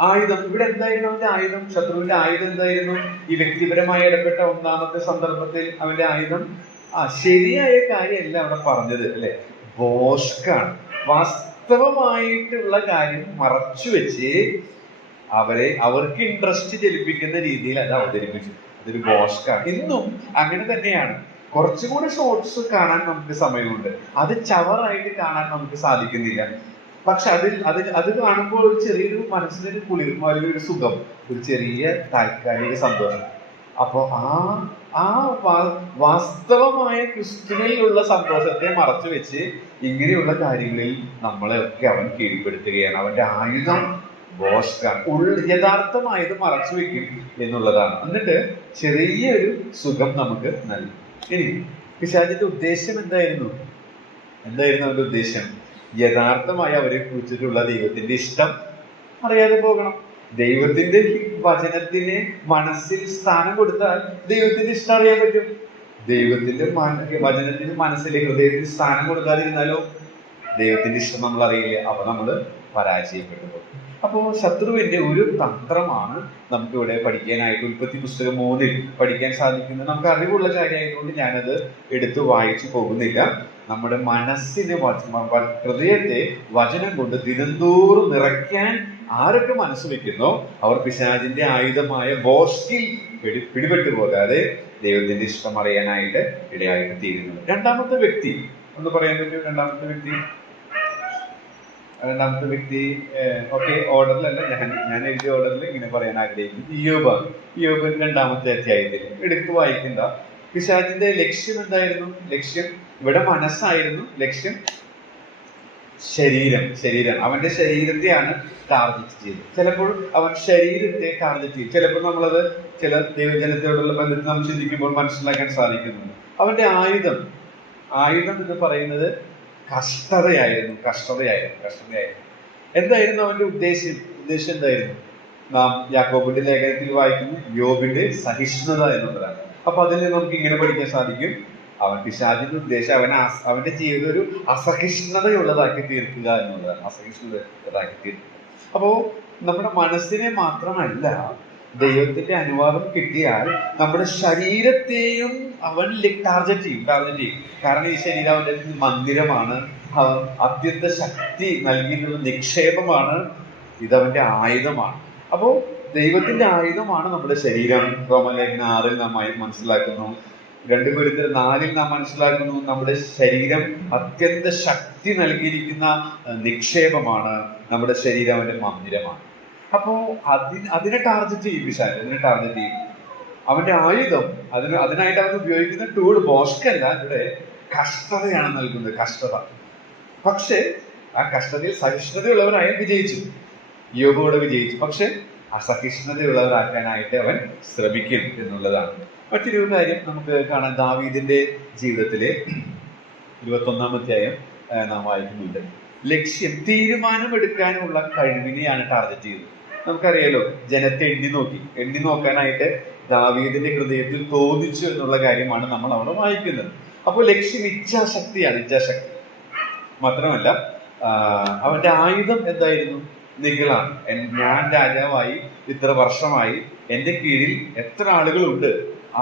ആയുധം ഇവിടെ എന്തായിരുന്നു? അവന്റെ ആയുധം, ശത്രുവിന്റെ ആയുധം എന്തായിരുന്നു? ഈ വ്യക്തിപരമായി ഇടപെട്ട ഒന്നാമത്തെ സന്ദർഭത്തിൽ അവന്റെ ആയുധം ശരിയായ കാര്യമല്ല അവിടെ പറഞ്ഞത്, അല്ലെ? ബോഷ്കാണ്. വാസ്തവമായിട്ടുള്ള കാര്യം മറച്ചു വെച്ച് അവർക്ക് ഇൻട്രസ്റ്റ് ജലിപ്പിക്കുന്ന രീതിയിൽ അത് അവതരിപ്പിച്ചു. അതൊരു ബോഷ്കാണ്. ഇന്നും അങ്ങനെ തന്നെയാണ്. കുറച്ചുകൂടി ഷോർട്സ് കാണാൻ നമുക്ക് സമയമുണ്ട്, അത് ചവറായിട്ട് കാണാൻ നമുക്ക് സാധിക്കുന്നില്ല. പക്ഷെ അത് കാണുമ്പോൾ ഒരു ചെറിയൊരു മനസ്സിനൊരു കുളിർമ, ഒരു സുഖം, ഒരു ചെറിയ താൽക്കാലിക സന്തോഷം. അപ്പോ ആ വാസ്തവമായ ക്രിസ്തുവിലുള്ള സന്തോഷത്തെ മറച്ചു വെച്ച് ഇങ്ങനെയുള്ള കാര്യങ്ങളിൽ നമ്മളെയൊക്കെ അവൻ കീഴ്പ്പെടുത്തുകയാണ്. അവന്റെ ആയുധം ബോഷ്കാണ്. യഥാർത്ഥമായത് മറച്ചു വെക്കും എന്നുള്ളതാണ്. എന്നിട്ട് ചെറിയൊരു സുഖം നമുക്ക് നൽകും. ഇനി പിശാചിന്റെ ഉദ്ദേശം എന്തായിരുന്നു? അവന്റെ ഉദ്ദേശം യഥാർത്ഥമായി അവരെ കുറിച്ചിട്ടുള്ള ദൈവത്തിന്റെ ഇഷ്ടം അറിയാതെ പോകണം. ദൈവത്തിന്റെ വചനത്തിന് മനസ്സിൽ സ്ഥാനം കൊടുത്താൽ ദൈവത്തിന്റെ ഇഷ്ടം അറിയാൻ പറ്റും. ദൈവത്തിന്റെ വചനത്തിന് മനസ്സിലെ ഹൃദയത്തിൽ സ്ഥാനം കൊടുക്കാതിരുന്നാലോ ദൈവത്തിന്റെ ഇഷ്ടം നമ്മൾ അറിയില്ല. അപ്പൊ നമ്മൾ പരാജയപ്പെട്ടു പോകും. അപ്പോ ശത്രുവിന്റെ ഒരു തന്ത്രമാണ് നമുക്കിവിടെ പഠിക്കാനായിട്ട് ഉൽപ്പത്തി പുസ്തകം 3 പഠിക്കാൻ സാധിക്കുന്നത്. നമുക്ക് അറിവുള്ള കാര്യമായതുകൊണ്ട് ഞാനത് എടുത്തു വായിച്ചു പോകുന്നില്ല. നമ്മുടെ മനസ്സിനെ, ഹൃദയത്തെ വചനം കൊണ്ട് ദിനംതോറും നിറയ്ക്കാൻ ആരൊക്കെ മനസ്സ് വെക്കുന്നോ അവർ പിശാചിന്റെ ആയുധമായ ബോഷ്കിൽ പിടിപെട്ടു പോകാതെ ദൈവത്തിന്റെ ഇഷ്ടം അറിയാനായിട്ട് ഇടയായിട്ട് തീരുന്നു. രണ്ടാമത്തെ വ്യക്തി ഒന്ന് പറയാൻ പറ്റും. രണ്ടാമത്തെ വ്യക്തി ഓക്കെ, ഓർഡറിലല്ല, ഞാൻ എഴുതിയ ഓർഡറിൽ ഇങ്ങനെ പറയാൻ ആഗ്രഹിക്കുന്നു. ഇയ്യോബ് രണ്ടാമത്തെ അധ്യായത്തിൽ എടുത്തു വായിക്കണ്ട. പിശാചിന്റെ ലക്ഷ്യം എന്തായിരുന്നു? ഇവിടെ മനസ്സായിരുന്നു ലക്ഷ്യം. ശരീരം അവന്റെ ശരീരത്തെയാണ് ടാർഗറ്റ് ചെയ്തത്. ചിലപ്പോൾ അവൻ ശരീരത്തെ ടാർഗറ്റ് ചെയ്യും. ചിലപ്പോൾ നമ്മളത് ചില ദൈവജനത്തോടുള്ള ബന്ധത്തിൽ നമ്മൾ ചിന്തിക്കുമ്പോൾ മനസ്സിലാക്കാൻ സാധിക്കുന്നുണ്ട്. അവന്റെ ആയുധം എന്ന് പറയുന്നത് കഷ്ടതയായിരുന്നു. എന്തായിരുന്നു അവന്റെ ഉദ്ദേശം എന്തായിരുന്നു? നാം യാക്കോബിന്റെ ലേഖനത്തിൽ വായിക്കുന്നു യോബിന്റെ സഹിഷ്ണുത എന്നുള്ളതാണ്. അപ്പൊ അതിൽ നമുക്ക് ഇങ്ങനെ പഠിക്കാൻ സാധിക്കും, അവൻ പിശാചിന്റെ ഉദ്ദേശം അവന്റെ ജീവിതം ഒരു അസഹിഷ്ണുതയുള്ളതാക്കി തീർക്കുക എന്നുള്ളതാണ്. അസഹിഷ്ണുതയുള്ളതാക്കി തീർക്കുക. അപ്പോ നമ്മുടെ മനസ്സിനെ മാത്രമല്ല, ദൈവത്തിന്റെ അനുവാദം കിട്ടിയാൽ നമ്മുടെ ശരീരത്തെയും അവൻ ടാർഗറ്റ് ചെയ്യും. കാരണം ഈ ശരീരം അവന്റെ മന്ദിരമാണ്, അത്യന്ത ശക്തി നൽകിയിട്ടുള്ള നിക്ഷേപമാണ്, ഇതവന്റെ ആയുധമാണ്. അപ്പോ ദൈവത്തിന്റെ ആയുധമാണ് നമ്മുടെ ശരീരം. റോമലേഖനം 6 നാം മനസ്സിലാക്കുന്നു. 2 കൊരിന്ത്യർ 4 നാം മനസ്സിലാക്കുന്നു നമ്മുടെ ശരീരം അത്യന്ത ശക്തി നൽകിയിരിക്കുന്ന നിക്ഷേപമാണ്. നമ്മുടെ ശരീരം അവന്റെ മന്ദിരമാണ്. അപ്പോ അതിനെ ടാർഗറ്റ് ചെയ്യും പിശാച്. അവന്റെ ആയുധം അതിനായിട്ട് അവൻ ഉപയോഗിക്കുന്ന ടൂൾ ബോഷ്കല്ല, ഇവിടെ കഷ്ടതയാണ് നൽകുന്നത്. പക്ഷെ ആ കഷ്ടതയിൽ സഹിഷ്ണുതയുള്ളവരായി യോബോടെ വിജയിച്ചു. പക്ഷെ അസഹിഷ്ണുതയുള്ളവരാക്കാനായിട്ട് അവൻ ശ്രമിക്കും എന്നുള്ളതാണ്. മറ്റൊരു കാര്യം നമുക്ക് കാണാൻ ദാവീദിന്റെ ജീവിതത്തിലെ 21-ാം അധ്യായം നാം വായിക്കുന്നുണ്ട്. തീരുമാനമെടുക്കാനുള്ള കഴിവിനെയാണ് ടാർഗറ്റ് ചെയ്തത്. നമുക്കറിയാലോ, ജനത്തെ എണ്ണി നോക്കാനായിട്ട് ദാവീദിന്റെ ഹൃദയത്തിൽ തോന്നിച്ചു എന്നുള്ള കാര്യമാണ് നമ്മൾ അവിടെ വായിക്കുന്നത്. അപ്പോൾ ലക്ഷ്യം ഇച്ഛാശക്തിയാണ്. മാത്രമല്ല അവന്റെ ആയുധം എന്തായിരുന്നു? നികളാണ്. ഞാൻ രാജാവായി ഇത്ര വർഷമായി, എന്റെ കീഴിൽ എത്ര ആളുകളുണ്ട്,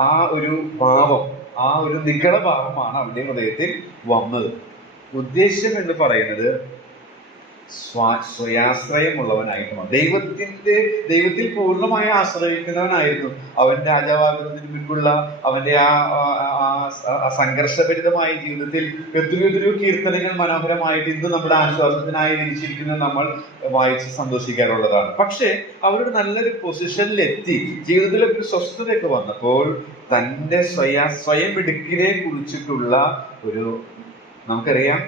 ആ ഒരു ഭാവം, ആ ഒരു നിഗളഭാവമാണ് അവന്റെ ഹൃദയത്തിൽ വന്നത്. ഉദ്ദേശ്യം എന്ന് പറയുന്നത് സ്വയാശ്രയമുള്ളവനായിട്ട് ദൈവത്തിൽ പൂർണ്ണമായി ആശ്രയിക്കുന്നവനായിരുന്നു. അവൻ രാജാവാകുന്നതിന് മുൻപുള്ള അവന്റെ ആ സംഘർഷഭരിതമായ ജീവിതത്തിൽ എത്രയോ കീർത്തനങ്ങൾ മനോഹരമായിട്ട് ഇന്ന് നമ്മുടെ ആശ്വാസത്തിനായി വിരിച്ചിരിക്കുന്നത് നമ്മൾ വായിച്ച് സന്തോഷിക്കാറുള്ളതാണ്. പക്ഷെ അവരുടെ നല്ലൊരു പൊസിഷനിലെത്തി ജീവിതത്തിലൊക്കെ ഒരു സ്വസ്ഥതയൊക്കെ വന്നപ്പോൾ തൻ്റെ സ്വയം ഇടുക്കിനെ കുറിച്ചിട്ടുള്ള ഒരു, നമുക്കറിയാം,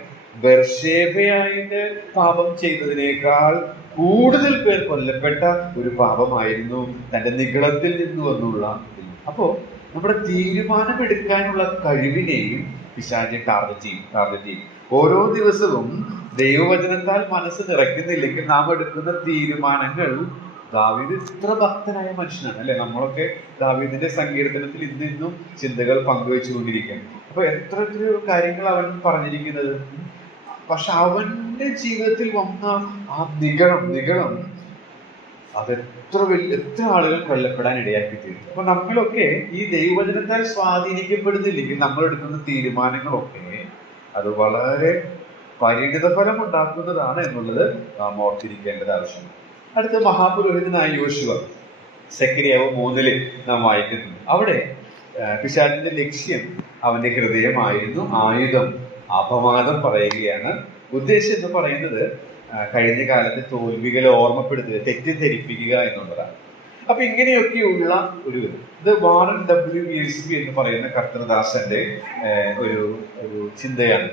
ബർശേബയായിട്ട് പാപം ചെയ്തതിനേക്കാൾ കൂടുതൽ പേർ കൊല്ലപ്പെട്ട ഒരു പാപമായിരുന്നു തന്റെ നിഗളത്തിൽ നിന്ന് വന്നുള്ള. അപ്പോ നമ്മുടെ തീരുമാനമെടുക്കാനുള്ള കഴിവിനെയും പിശാച് ടാർഗറ്റ് ചെയ്യും. ഓരോ ദിവസവും ദൈവവചനത്താൽ മനസ്സ് നിറയ്ക്കുന്നില്ലെങ്കിൽ നാം എടുക്കുന്ന തീരുമാനങ്ങൾ, ദാവീദ് ഇത്ര ഭക്തനായ മനുഷ്യനാണ് അല്ലെ, നമ്മളൊക്കെ ദാവീദിന്റെ സങ്കീർത്തനത്തിൽ ഇന്നും ചിന്തകൾ പങ്കുവെച്ചുകൊണ്ടിരിക്കുകയാണ്. അപ്പൊ എത്രയോ കാര്യങ്ങൾ അവൻ പറഞ്ഞിരിക്കുന്നത്. പക്ഷെ അവന്റെ ജീവിതത്തിൽ വന്ന ആ നിഗളം എത്ര ആളുകൾ കൊല്ലപ്പെടാൻ ഇടയാക്കി തീരും. അപ്പൊ നമ്മളൊക്കെ ഈ ദൈവവചനത്താൽ സ്വാധീനിക്കപ്പെടുന്നില്ലെങ്കിൽ നമ്മൾ എടുക്കുന്ന തീരുമാനങ്ങളൊക്കെ അത് വളരെ പരിണിത ഫലം ഉണ്ടാക്കുന്നതാണ് എന്നുള്ളത് നാം ഓർത്തിരിക്കേണ്ടത് ആവശ്യമാണ്. അടുത്ത മഹാപുരോഹിതനായ യോശുവ, സെക്കരിയാവ് 3 നാം വായിക്കുന്നുണ്ട്. അവിടെ പിശാചിന്റെ ലക്ഷ്യം അവന്റെ ഹൃദയമായിരുന്നു, ആയുധം അപവാദം പറയുകയാണ്. ഉദ്ദേശം എന്ന് പറയുന്നത് കഴിഞ്ഞ കാലത്തെ തോൽവികളെ ഓർമ്മപ്പെടുത്തുക, തെറ്റിദ്ധരിപ്പിക്കുക എന്നുള്ളതാണ്. അപ്പൊ ഇങ്ങനെയൊക്കെയുള്ള ഇത് വാറൻ W.Yearsby എന്ന് പറയുന്ന കർത്തൃദാസന്റെ ഒരു ചിന്തയാണ്.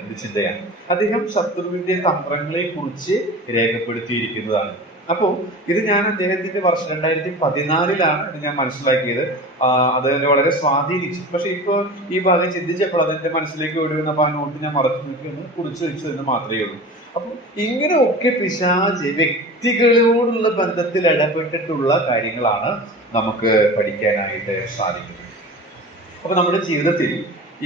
അദ്ദേഹം ശത്രുവിന്റെ തന്ത്രങ്ങളെ കുറിച്ച് രേഖപ്പെടുത്തിയിരിക്കുന്നതാണ്. അപ്പോൾ ഇത് ഞാൻ അദ്ദേഹത്തിന്റെ വർഷം 2014 ഇത് ഞാൻ മനസ്സിലാക്കിയത്. അത് എന്നെ വളരെ സ്വാധീനിച്ചു. പക്ഷെ ഇപ്പോൾ ഈ ഭാഗം ചിന്തിച്ചപ്പോൾ അതെന്റെ മനസ്സിലേക്ക് ഒഴുകുന്ന ആ നോട്ട് ഞാൻ മറച്ചു നോക്കിയൊന്ന് കുറിച്ച് വെച്ചു എന്ന് മാത്രമേ ഉള്ളൂ. അപ്പൊ ഇങ്ങനെയൊക്കെ പിശാച് വ്യക്തികളോടുള്ള ബന്ധത്തിൽ ഇടപെട്ടിട്ടുള്ള കാര്യങ്ങളാണ് നമുക്ക് പഠിക്കാനായിട്ട് സാധിക്കുന്നത്. അപ്പൊ നമ്മുടെ ജീവിതത്തിൽ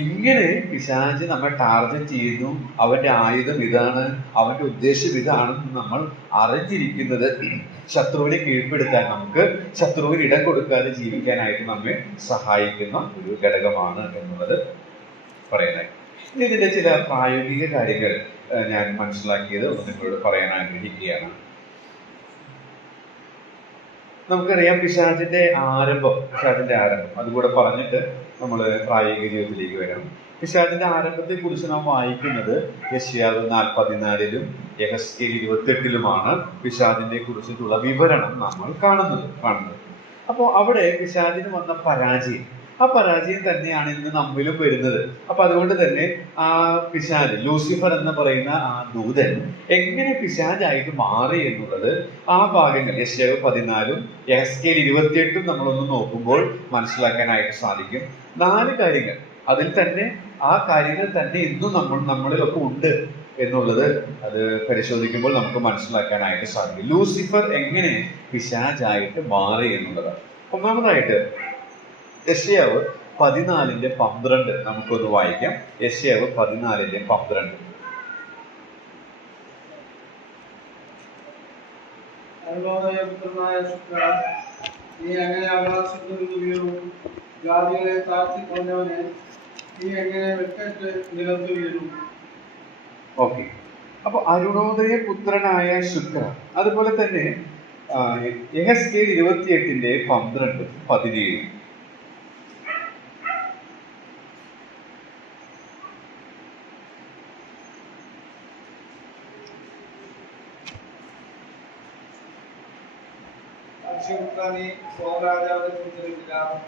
ഇങ്ങനെ പിശാച് നമ്മെ ടാർഗറ്റ് ചെയ്യുന്നു, അവന്റെ ആയുധം ഇതാണ്, അവന്റെ ഉദ്ദേശം ഇതാണെന്ന് നമ്മൾ അറിഞ്ഞിരിക്കുന്നത് ശത്രുവിനെ കീഴ്പ്പെടുത്താൻ, നമുക്ക് ശത്രുവിന് ഇടം കൊടുക്കാതെ ജീവിക്കാനായിട്ട് നമ്മെ സഹായിക്കുന്ന ഒരു ഘടകമാണ് എന്നുള്ളത് പറയാനായി. ഇതിന്റെ ചില പ്രായോഗിക കാര്യങ്ങൾ ഞാൻ മനസ്സിലാക്കിയത് ഒന്ന് നിങ്ങളോട് പറയാൻ ആഗ്രഹിക്കുകയാണ്. നമുക്കറിയാം പിശാചിന്റെ ആരംഭം അതുകൂടെ പറഞ്ഞിട്ട് നമ്മൾ പ്രായോഗിക ജീവിതത്തിലേക്ക് വരാം. പിശാചിന്റെ ആരംഭത്തെ കുറിച്ച് നാം വായിക്കുന്നത് യെശയ്യാവ് 44 യെഹെസ്കേൽ 28 പിശാചിനെ കുറിച്ചിട്ടുള്ള വിവരണം നമ്മൾ കാണുന്നത്. അപ്പോൾ അവിടെ പിശാചിന് വന്ന പരാജയം, ആ പരാജയം തന്നെയാണ് ഇന്ന് നമ്മിലും വരുന്നത്. അപ്പൊ അതുകൊണ്ട് തന്നെ ആ പിശാച്, ലൂസിഫർ എന്ന് പറയുന്ന ആ ദൂതൻ എങ്ങനെ പിശാചായിട്ട് മാറി എന്നുള്ളത് ആ ഭാഗങ്ങൾ യെശയ്യാവ് 14 യെഹെസ്കേൽ 28 നമ്മളൊന്ന് നോക്കുമ്പോൾ മനസ്സിലാക്കാനായിട്ട് സാധിക്കും. 4 കാര്യങ്ങൾ, അതിൽ തന്നെ ആ കാര്യങ്ങൾ തന്നെ ഇന്നും നമ്മളിലൊക്കെ ഉണ്ട് എന്നുള്ളത് അത് പരിശോധിക്കുമ്പോൾ നമുക്ക് മനസ്സിലാക്കാനായിട്ട് സാധിക്കും. ലൂസിഫർ എങ്ങനെ പിശാചായിട്ട് മാറി എന്നുള്ളതാണ്. ഒന്നാമതായിട്ട് യെശയ്യാവ് 14:12 നമുക്കൊന്ന് വായിക്കാം. യെശയ്യാവ് 14:12. നീ എങ്ങനെ ആകാശത്തിൽ നിന്ന് വീണു, ജാതികളെ താഴ്ത്തിക്കൊണ്ടവനെ നീ എങ്ങനെ വെക്കറ്റ് നിലത്ത് വീണു. ഓക്കെ, അപ്പൊ അരുണോദയ പുത്രനായ ശുക്ര, അതുപോലെ തന്നെ യെഹെസ്കേൽ 28:12-17. നീ സ്വരാജാവിനെ കുറിച്ചൊരു വിലാപം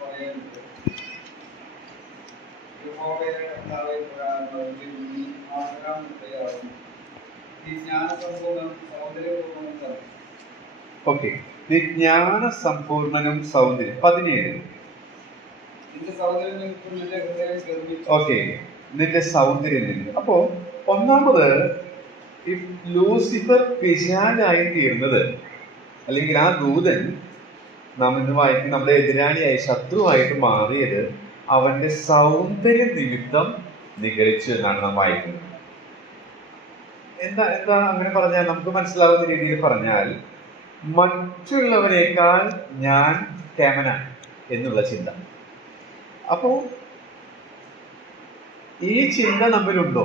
പറയുന്നത് ഓക്കെ, വിജ്ഞാന സമ്പൂർണനും സൗന്ദര്യം 17. ഓക്കെ, നിന്റെ സൗന്ദര്യം നിന്ന്. അപ്പോ ഒന്നാമത് ഈ ലൂസിഫർ പിശാചായി തീർന്നത്, അല്ലെങ്കിൽ ആ ദൂതൻ നാം ഇന്ന് വായിക്കും നമ്മുടെ എതിരാളിയായി ശത്രുവായിട്ട് മാറിയത് അവന്റെ സൗന്ദര്യ നിമിത്തം നിഗളിച്ചു എന്നാണ് നാം വായിക്കുന്നത്. എന്താ അങ്ങനെ പറഞ്ഞാൽ നമുക്ക് മനസ്സിലാവുന്ന രീതിയിൽ പറഞ്ഞാൽ, മറ്റുള്ളവരെക്കാൾ ഞാൻ കേമനാണ് എന്നുള്ള ചിന്ത. അപ്പോൾ ഈ ചിന്ത നമ്മിലുണ്ടോ?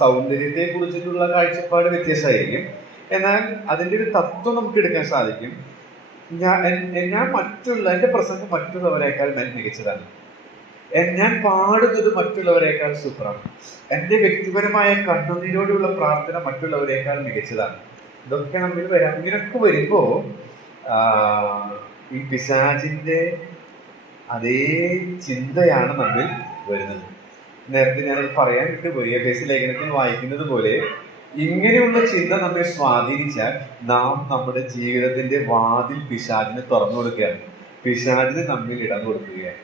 സൗന്ദര്യത്തെ കുറിച്ചിട്ടുള്ള കാഴ്ചപ്പാട് വ്യത്യസ്തമായിരിക്കും, എന്നാൽ അതിന്റെ ഒരു തത്വം നമുക്ക് എടുക്കാൻ സാധിക്കും. ഞാൻ എന്റെ പ്രസംഗം മറ്റുള്ളവരെക്കാൾ മികച്ചതാണ്, ഞാൻ പാടുന്നത് മറ്റുള്ളവരെക്കാൾ സൂപ്പറാണ്, എന്റെ വ്യക്തിപരമായ കണ്ണുനീരോടുള്ള പ്രാർത്ഥന മറ്റുള്ളവരെക്കാൾ മികച്ചതാണ്. ഇതൊക്കെ നമ്മിൽ വരാം. ഇങ്ങനൊക്കെ വരുമ്പോ ഈ പിശാചിന്റെ അതേ ചിന്തയാണ് നമ്മിൽ വരുന്നത്. നേരത്തെ ഞാനത് പറയാൻ വിട്ടുപോയി. എഫേസ്യ ലേഖനത്തിൽ വായിക്കുന്നത് പോലെ ഇങ്ങനെയുള്ള ചിന്ത നമ്മെ സ്വാധീനിച്ചാൽ നാം നമ്മുടെ ജീവിതത്തിന്റെ വാതിൽ പിശാചിന് തുറന്നു കൊടുക്കുകയാണ്, പിശാചിന് നമ്മിൽ ഇടം കൊടുക്കുകയാണ്.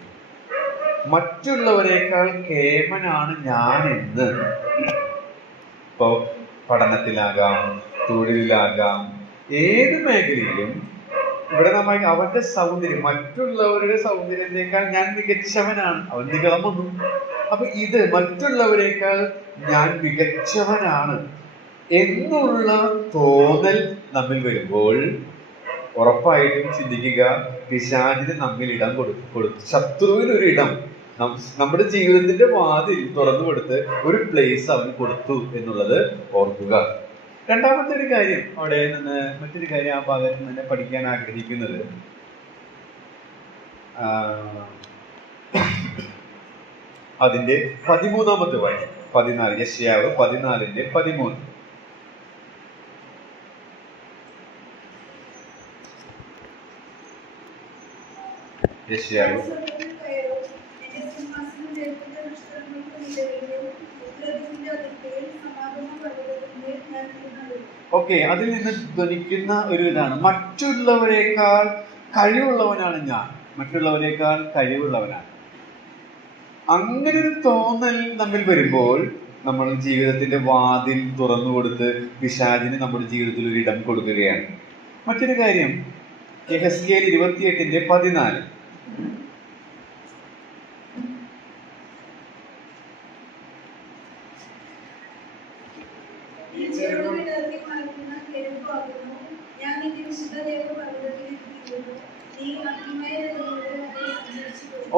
മറ്റുള്ളവരെക്കാൾ കേമനാണ് ഞാൻ എന്ന് ഇപ്പോ പഠനത്തിലാകാം, തൊഴിലിലാകാം, ഏത് മേഖലയിലും ഇവിടെ നമ്മൾ അവന്റെ സൗന്ദര്യം മറ്റുള്ളവരുടെ സൗന്ദര്യത്തെക്കാൾ ഞാൻ മികച്ചവനാണ്, അവൻ നികളം വന്നു. അപ്പൊ ഇത് മറ്റുള്ളവരെക്കാൾ ഞാൻ മികച്ചവനാണ് എന്നുള്ള തോന്നൽ നമ്മിൽ വരുമ്പോൾ ഉറപ്പായിട്ടും ചിന്തിക്കുക, പിശാചിന് നമ്മിൽ ഇടം കൊടുത്തു, ശത്രുവിനൊരു ഇടം നമ്മുടെ ജീവിതത്തിന്റെ വാതിൽ തുറന്നു കൊടുത്ത് ഒരു പ്ലേസ് അവന് കൊടുത്തു എന്നുള്ളത് ഓർക്കുക. രണ്ടാമത്തെ ഒരു കാര്യം അവിടെ നിന്ന് മറ്റൊരു കാര്യം ആ ഭാഗത്ത് നിന്ന് പഠിക്കാൻ ആഗ്രഹിക്കുന്നത് അതിന്റെ 13-ാമത്തെ വാക്യം 14, യെശയ്യാവ് 14:13. യെശയ്യാവ് ഓക്കെ, അതിൽ നിന്ന് ധ്വനിക്കുന്ന ഒരു ഇതാണ്, മറ്റുള്ളവരെക്കാൾ കഴിവുള്ളവനാണ് ഞാൻ, മറ്റുള്ളവരെക്കാൾ കഴിവുള്ളവനാണ്. അങ്ങനെ ഒരു തോന്നൽ നമ്മിൽ വരുമ്പോൾ നമ്മൾ ജീവിതത്തിന്റെ വാതിൽ തുറന്നു കൊടുത്ത് പിശാചിന് നമ്മുടെ ജീവിതത്തിൽ ഒരു ഇടം കൊടുക്കുകയാണ്. മറ്റൊരു കാര്യം യെഹെസ്കേൽ 28:14.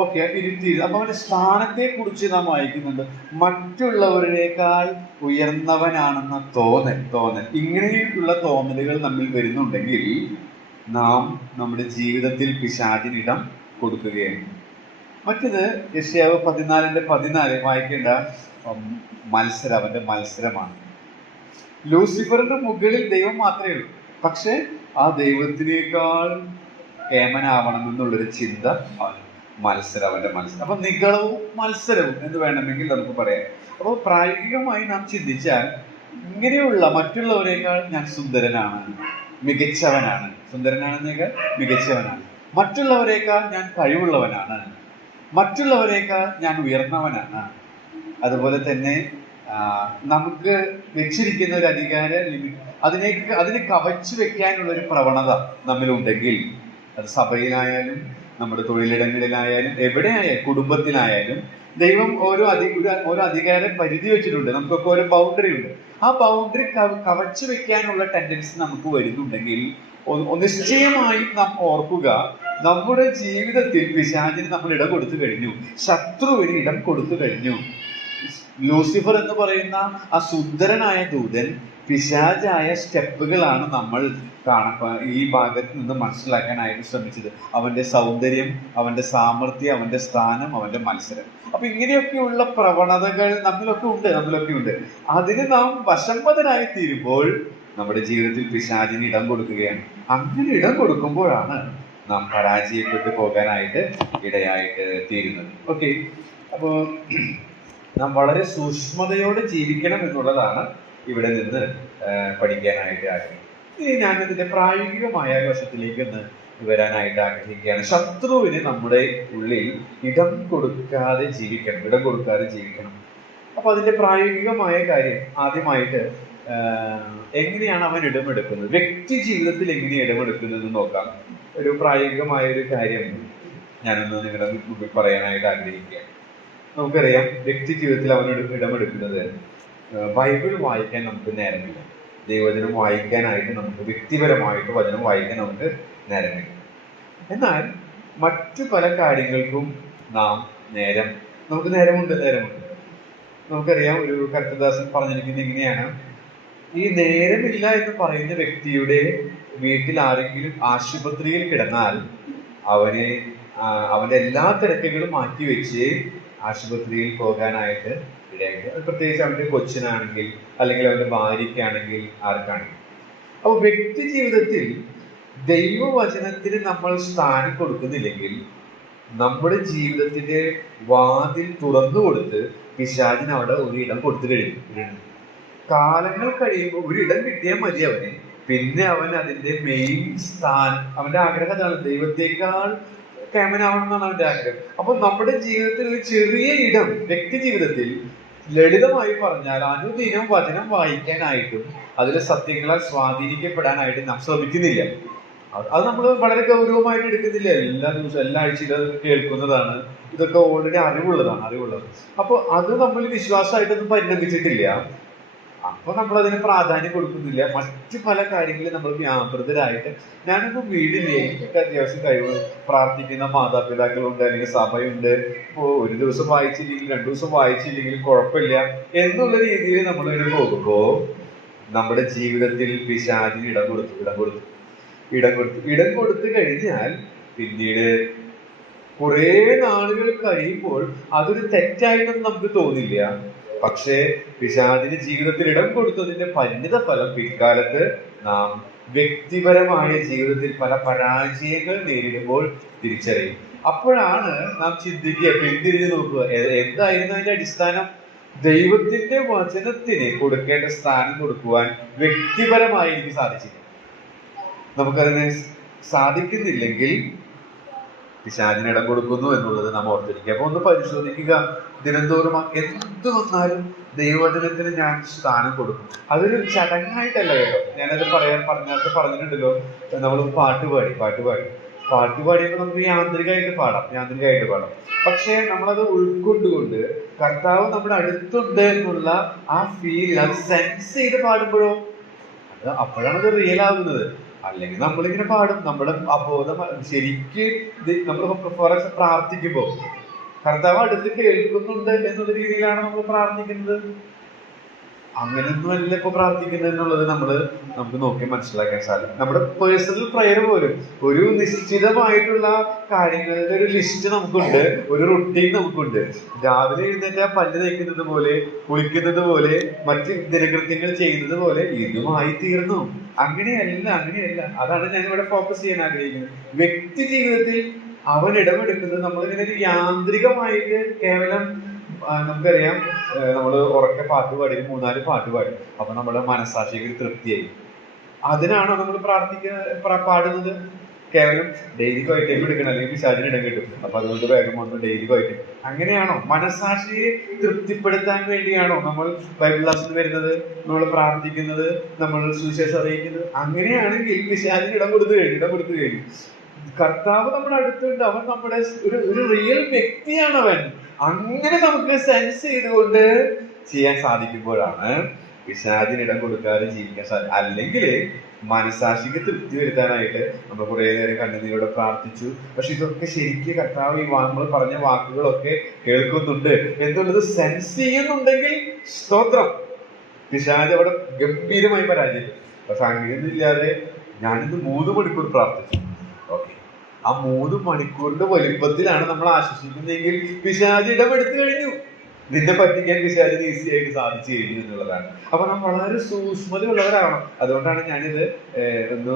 ഓക്കെ, ഇരുത്തി. അപ്പൊ അവന്റെ സ്ഥാനത്തെ കുറിച്ച് നാം വായിക്കുന്നുണ്ട്, മറ്റുള്ളവരേക്കാൾ ഉയർന്നവനാണെന്ന തോന്നൽ. ഇങ്ങനെയുള്ള തോന്നലുകൾ നമ്മിൽ വരുന്നുണ്ടെങ്കിൽ നാം നമ്മുടെ ജീവിതത്തിൽ പിശാചിനിടം കൊടുക്കുകയാണ്. മറ്റത് യെശയ്യാവ് 14:14 വായിക്കേണ്ട മത്സരം, അവന്റെ മത്സരമാണ്. ലൂസിഫറിന്റെ മുകളിൽ ദൈവം മാത്രമേ ഉള്ളൂ, പക്ഷെ ആ ദൈവത്തിനേക്കാൾ കേമനാവണം എന്നുള്ളൊരു ചിന്ത മത്സരം, അവന്റെ മത്സരം. അപ്പൊ നികളവും മത്സരവും എന്ന് വേണമെങ്കിൽ നമുക്ക് പറയാം. അപ്പോൾ പ്രായോഗികമായി നാം ചിന്തിച്ചാൽ ഇങ്ങനെയുള്ള മറ്റുള്ളവരെക്കാൾ ഞാൻ സുന്ദരനാണ്, മികച്ചവനാണ്, സുന്ദരനാണെന്നേക്കാൾ മികച്ചവനാണ്, മറ്റുള്ളവരെക്കാൾ ഞാൻ കഴിവുള്ളവനാണ്, മറ്റുള്ളവരെക്കാൾ ഞാൻ ഉയർന്നവനാണ്. അതുപോലെ തന്നെ നമുക്ക് വെച്ചിരിക്കുന്ന ഒരു അധികാര അതിനെ കവച്ചു വെക്കാനുള്ള ഒരു പ്രവണത നമ്മിലുണ്ടെങ്കിൽ, അത് സഭയിലായാലും നമ്മുടെ തൊഴിലിടങ്ങളിലായാലും എവിടെയായാലും കുടുംബത്തിലായാലും ദൈവം ഓരോ അധികാര പരിധി വെച്ചിട്ടുണ്ട്, നമുക്കൊക്കെ ഓരോ ബൗണ്ടറി ഉണ്ട്. ആ ബൗണ്ടറി കവച്ചു വെക്കാനുള്ള ടെൻഡൻസി നമുക്ക് വരുന്നുണ്ടെങ്കിൽ നിശ്ചയമായും നാം ഓർക്കുക, നമ്മുടെ ജീവിതത്തിൽ പിശാചിന് നമ്മൾ ഇടം കൊടുത്തു കഴിഞ്ഞു, ശത്രുവിന് ഇടം കൊടുത്തു കഴിഞ്ഞു. ലൂസിഫർ എന്ന് പറയുന്ന ആ സുന്ദരനായ ദൂതൻ പിശാചായ സ്റ്റെപ്പുകളാണ് നമ്മൾ ഈ ഭാഗത്ത് നിന്ന് മനസ്സിലാക്കാനായിട്ട് ശ്രമിച്ചത്. അവന്റെ സൗന്ദര്യം, അവന്റെ സാമർഥ്യം, അവന്റെ സ്ഥാനം, അവന്റെ മത്സരം. അപ്പൊ ഇങ്ങനെയൊക്കെയുള്ള പ്രവണതകൾ നമ്മിലൊക്കെ ഉണ്ട്. അതിന് നാം വശംവദനായി തീരുമ്പോൾ നമ്മുടെ ജീവിതത്തിൽ പിശാചിന് ഇടം കൊടുക്കുകയാണ്. അങ്ങനെ ഇടം കൊടുക്കുമ്പോഴാണ് നാം പരാജയപ്പെട്ടു പോകാനായിട്ട് ഇടയായിട്ട് തീരുന്നത്. ഓക്കെ, അപ്പോ നാം വളരെ സൂക്ഷ്മതയോടെ ജീവിക്കണം എന്നുള്ളതാണ് ഇവിടെ നിന്ന് പഠിക്കാനായിട്ട് ആഗ്രഹിക്കുന്നത്. ഇനി ഞാനിതിന്റെ പ്രായോഗികമായ വശത്തിലേക്ക് ഒന്ന് വരാനായിട്ട് ആഗ്രഹിക്കുകയാണ്. ശത്രുവിന് നമ്മുടെ ഉള്ളിൽ ഇടം കൊടുക്കാതെ ജീവിക്കണം. അപ്പൊ അതിന്റെ പ്രായോഗികമായ കാര്യം ആദ്യമായിട്ട് എങ്ങനെയാണ് അവൻ ഇടമെടുക്കുന്നത്, വ്യക്തി ജീവിതത്തിൽ എങ്ങനെ ഇടമെടുക്കുന്നത് നോക്കാം. ഒരു പ്രായോഗികമായ ഒരു കാര്യം ഞാനൊന്ന് നിങ്ങളുടെ മുമ്പിൽ പറയാനായിട്ട് ആഗ്രഹിക്കുകയാണ്. നമുക്കറിയാം, വ്യക്തി ജീവിതത്തിൽ അവൻ ഇടമെടുക്കുന്നത് ബൈബിൾ വായിക്കാൻ നമുക്ക് നേരമില്ല, ദൈവവചനം വായിക്കാനായിട്ട് നമുക്ക് വ്യക്തിപരമായിട്ട് വചനം വായിക്കാൻ നമുക്ക് നേരമില്ല. എന്നാൽ മറ്റു പല കാര്യങ്ങൾക്കും നാം നേരം നമുക്ക് നേരമുണ്ട്. നമുക്കറിയാം, ഒരു കർത്തദാസൻ പറഞ്ഞിരിക്കുന്നത് ഇങ്ങനെയാണ്: ഈ നേരമില്ല എന്ന് പറയുന്ന വ്യക്തിയുടെ വീട്ടിൽ ആരെങ്കിലും ആശുപത്രിയിൽ കിടന്നാൽ അവനെ അവന്റെ എല്ലാ തിരക്കുകളും മാറ്റിവെച്ച് ആശുപത്രിയിൽ പോകാനായിട്ട് ഇടയായിട്ട്, അത് പ്രത്യേകിച്ച് അവന്റെ കൊച്ചിനാണെങ്കിൽ, അല്ലെങ്കിൽ അവന്റെ ഭാര്യയ്ക്കാണെങ്കിൽ, ആർക്കാണെങ്കിൽ. അപ്പൊ വ്യക്തി ജീവിതത്തിൽ ദൈവവചനത്തിന് നമ്മൾ സ്ഥാനം കൊടുക്കുന്നില്ലെങ്കിൽ നമ്മുടെ ജീവിതത്തിന്റെ വാതിൽ തുറന്നു കൊടുത്ത് പിശാചിന് അവിടെ ഒരു ഇടം കൊടുത്തു കഴിഞ്ഞു. കാലങ്ങൾ കഴിയുമ്പോൾ ഒരു ഇടം കിട്ടിയാൽ മതി അവന്. പിന്നെ അവൻ അതിന്റെ മെയിൻ സ്ഥാനം, അവന്റെ ആഗ്രഹം അതാണ്, ദൈവത്തെക്കാൾ കേമനാവണം എന്നാണ് അവന്റെ ആഗ്രഹം. അപ്പൊ നമ്മുടെ ജീവിതത്തിൽ ഒരു ചെറിയ ഇടം, വ്യക്തി ജീവിതത്തിൽ ലളിതമായി പറഞ്ഞാൽ അനുദിനം വചനം വായിക്കാനായിട്ടും അതിലെ സത്യങ്ങളാൽ സ്വാധീനിക്കപ്പെടാനായിട്ടും നാം ശ്രമിക്കുന്നില്ല. അത് നമ്മൾ വളരെ ഗൗരവമായിട്ട് എടുക്കുന്നില്ല. എല്ലാ ദിവസവും, എല്ലാ ആഴ്ചയിലും അത് കേൾക്കുന്നതാണ്. ഇതൊക്കെ ഓൾറെഡി അറിവുള്ളത്. അപ്പൊ അത് നമ്മൾ വിശ്വാസമായിട്ടൊന്നും പരിണമിച്ചിട്ടില്ല. അപ്പൊ നമ്മൾ അതിന് പ്രാധാന്യം കൊടുക്കുന്നില്ല. മറ്റു പല കാര്യങ്ങളിൽ നമ്മൾ വ്യാപൃതരായിട്ട്, ഞാനൊന്നും വീടില്ലേ, എനിക്ക് അത്യാവശ്യം കഴിവ്, പ്രാർത്ഥിക്കുന്ന മാതാപിതാക്കളുണ്ട്, അല്ലെങ്കിൽ സഭയുണ്ട്, ഇപ്പോ ഒരു ദിവസം വായിച്ചില്ലെങ്കിൽ 2 ദിവസം വായിച്ചില്ലെങ്കിലും കുഴപ്പമില്ല എന്നുള്ള രീതിയിൽ നമ്മൾ ഇങ്ങനെ പോകുമ്പോ നമ്മുടെ ജീവിതത്തിൽ പിശാചിന് ഇടം കൊടുത്തു കഴിഞ്ഞാൽ പിന്നീട് കുറെ നാളുകൾ കഴിയുമ്പോൾ അതൊരു തെറ്റായിട്ടൊന്നും നമുക്ക് തോന്നില്ല. പക്ഷേ പിശാചിന് ജീവിതത്തിൽ ഇടം കൊടുത്തതിന്റെ പരിണിത ഫലം പിൽക്കാലത്ത് നാം വ്യക്തിപരമായ ജീവിതത്തിൽ പല പരാജയങ്ങൾ നേരിടുമ്പോൾ തിരിച്ചറിയും. അപ്പോഴാണ് നാം ചിന്തിക്കുക, പിന്തിരിഞ്ഞു നോക്കുക, എന്തായിരുന്നു അതിന്റെ അടിസ്ഥാനം? ദൈവത്തിന്റെ വചനത്തിന് കൊടുക്കേണ്ട സ്ഥാനം കൊടുക്കുവാൻ വ്യക്തിപരമായി എനിക്ക് സാധിച്ചില്ല. നമുക്കതിന് സാധിക്കുന്നില്ലെങ്കിൽ പിശാചിന് ഇടം കൊടുക്കുന്നു എന്നുള്ളത് നാം ഓർത്തിരിക്കുക. അപ്പൊ ഒന്ന് പരിശോധിക്കുക, ദിനംതോറും എന്ത് വന്നാലും ദൈവവചനത്തിന് ഞാൻ സ്ഥാനം കൊടുക്കും. അതൊരു ചടങ്ങായിട്ടല്ല കേട്ടോ. ഞാനത് പറഞ്ഞിട്ടുണ്ടല്ലോ, നമ്മൾ പാട്ടുപാടിയപ്പോൾ നമുക്ക് യാന്ത്രികമായിട്ട് പാടാം. പക്ഷേ നമ്മളത് ഉൾക്കൊണ്ടുകൊണ്ട് കർത്താവ് നമ്മുടെ അടുത്തുണ്ട് എന്നുള്ള ആ ഫീൽ, അത് സെൻസ് ചെയ്ത് പാടുമ്പോഴോ അപ്പോഴാണ് അത് റിയൽ ആകുന്നത്. അല്ലെങ്കിൽ നമ്മളിങ്ങനെ പാടും, നമ്മുടെ അബോധം ശരിക്ക് നമ്മൾ പ്രാർത്ഥിക്കുമ്പോ കർത്താവ് അടുത്ത് കേൾക്കുന്നുണ്ട് എന്നുള്ള രീതിയിലാണ് നമ്മൾ പ്രാർത്ഥിക്കുന്നത്. അങ്ങനെയൊന്നും അല്ല ഇപ്പൊ പ്രാർത്ഥിക്കുന്നത് എന്നുള്ളത് നമുക്ക് നോക്കി മനസ്സിലാക്കാൻ സാധിക്കും. നമ്മുടെ പേഴ്സണൽ പ്രയർ പോലും ഒരു നിശ്ചിതമായിട്ടുള്ള കാര്യങ്ങളുടെ ഒരു ലിസ്റ്റ് നമുക്കുണ്ട്, ഒരു റുട്ടീൻ നമുക്കുണ്ട്. രാവിലെ എഴുന്നേറ്റ് പല്ല് തേക്കുന്നത് പോലെ, കുളിക്കുന്നത് പോലെ, മറ്റ് ദിനകൃത്യങ്ങൾ ചെയ്യുന്നത് പോലെ ഇതുമായി തീർന്നു. അങ്ങനെയല്ല. അതാണ് ഞാൻ ഇവിടെ ഫോക്കസ് ചെയ്യാൻ ആഗ്രഹിക്കുന്നത്. വ്യക്തി ജീവിതത്തിൽ അവൻ ഇടപെടുന്നത് നമ്മളിങ്ങനെ ഒരു യാന്ത്രികമായിട്ട് കേവലം, നമുക്കറിയാം, നമ്മൾ ഉറക്കെ പാട്ട് പാടി 3-4 പാട്ട് പാടി, അപ്പൊ നമ്മുടെ മനസ്സാക്ഷിക്ക് തൃപ്തിയായി. അതിനാണോ നമ്മൾ പാടുന്നത്? കേവലം ഡെയിലി ക്വൈറ്റൈം എടുക്കണം, അല്ലെങ്കിൽ പിശാചിന് ഇടം കിട്ടും, അപ്പൊ അതുകൊണ്ട് വേഗം വന്ന് ഡെയിലി ക്വൈറ്റൈം. അങ്ങനെയാണോ? മനസ്സാക്ഷിയെ തൃപ്തിപ്പെടുത്താൻ വേണ്ടിയാണോ നമ്മൾ ബൈബിൾ ക്ലാസ്സിൽ വരുന്നത്, നമ്മൾ പ്രാർത്ഥിക്കുന്നത്, നമ്മൾ സുവിശേഷം അറിയിക്കുന്നത്? അങ്ങനെയാണെങ്കിൽ പിശാചിന് ഇടം കൊടുത്തു കഴിഞ്ഞു. കർത്താവ് നമ്മുടെ അടുത്തുണ്ട്, അവൻ നമ്മുടെ ഒരു റിയൽ വ്യക്തിയാണ് അവൻ. അങ്ങനെ നമുക്ക് സെൻസ് ചെയ്തുകൊണ്ട് ചെയ്യാൻ സാധിക്കുമ്പോഴാണ് പിശാചിന് ഇടം കൊടുക്കാതെ ജീവിക്കാൻ സാധിക്കും. അല്ലെങ്കിൽ മനസാക്ഷിക്ക് തൃപ്തി വരുത്താനായിട്ട് നമ്മൾ കുറെ നേരം കണ്ണുനീരോടെ പ്രാർത്ഥിച്ചു, പക്ഷെ ഇതൊക്കെ ശരിക്കും കർത്താവ് ഈ നമ്മൾ പറഞ്ഞ വാക്കുകളൊക്കെ കേൾക്കുന്നുണ്ട് എന്നുള്ളത് സെൻസ് ചെയ്യുന്നുണ്ടെങ്കിൽ സ്തോത്രം, പിശാച് അവിടെ ഗംഭീരമായി പരാജയം. പക്ഷെ അങ്ങനെയൊന്നും ഇല്ലാതെ ഞാനിന്ന് 3 മണിക്കൂർ പ്രാർത്ഥിച്ചു, ആ 3 മണിക്കൂറിന്റെ വലിപ്പത്തിലാണ് നമ്മൾ ആശ്വസിക്കുന്നതെങ്കിൽ പിശാച് ഇടപെടുത്തു കഴിഞ്ഞു. നിന്നെ പറ്റിക്കാൻ പിശാചിന് ഈസി ആയിട്ട് സാധിച്ചു കഴിഞ്ഞു എന്നുള്ളതാണ്. അപ്പൊ നമ്മൾ വളരെ സൂക്ഷ്മതയുള്ളവരാകണം. അതുകൊണ്ടാണ് ഞാനിത് ഒന്ന്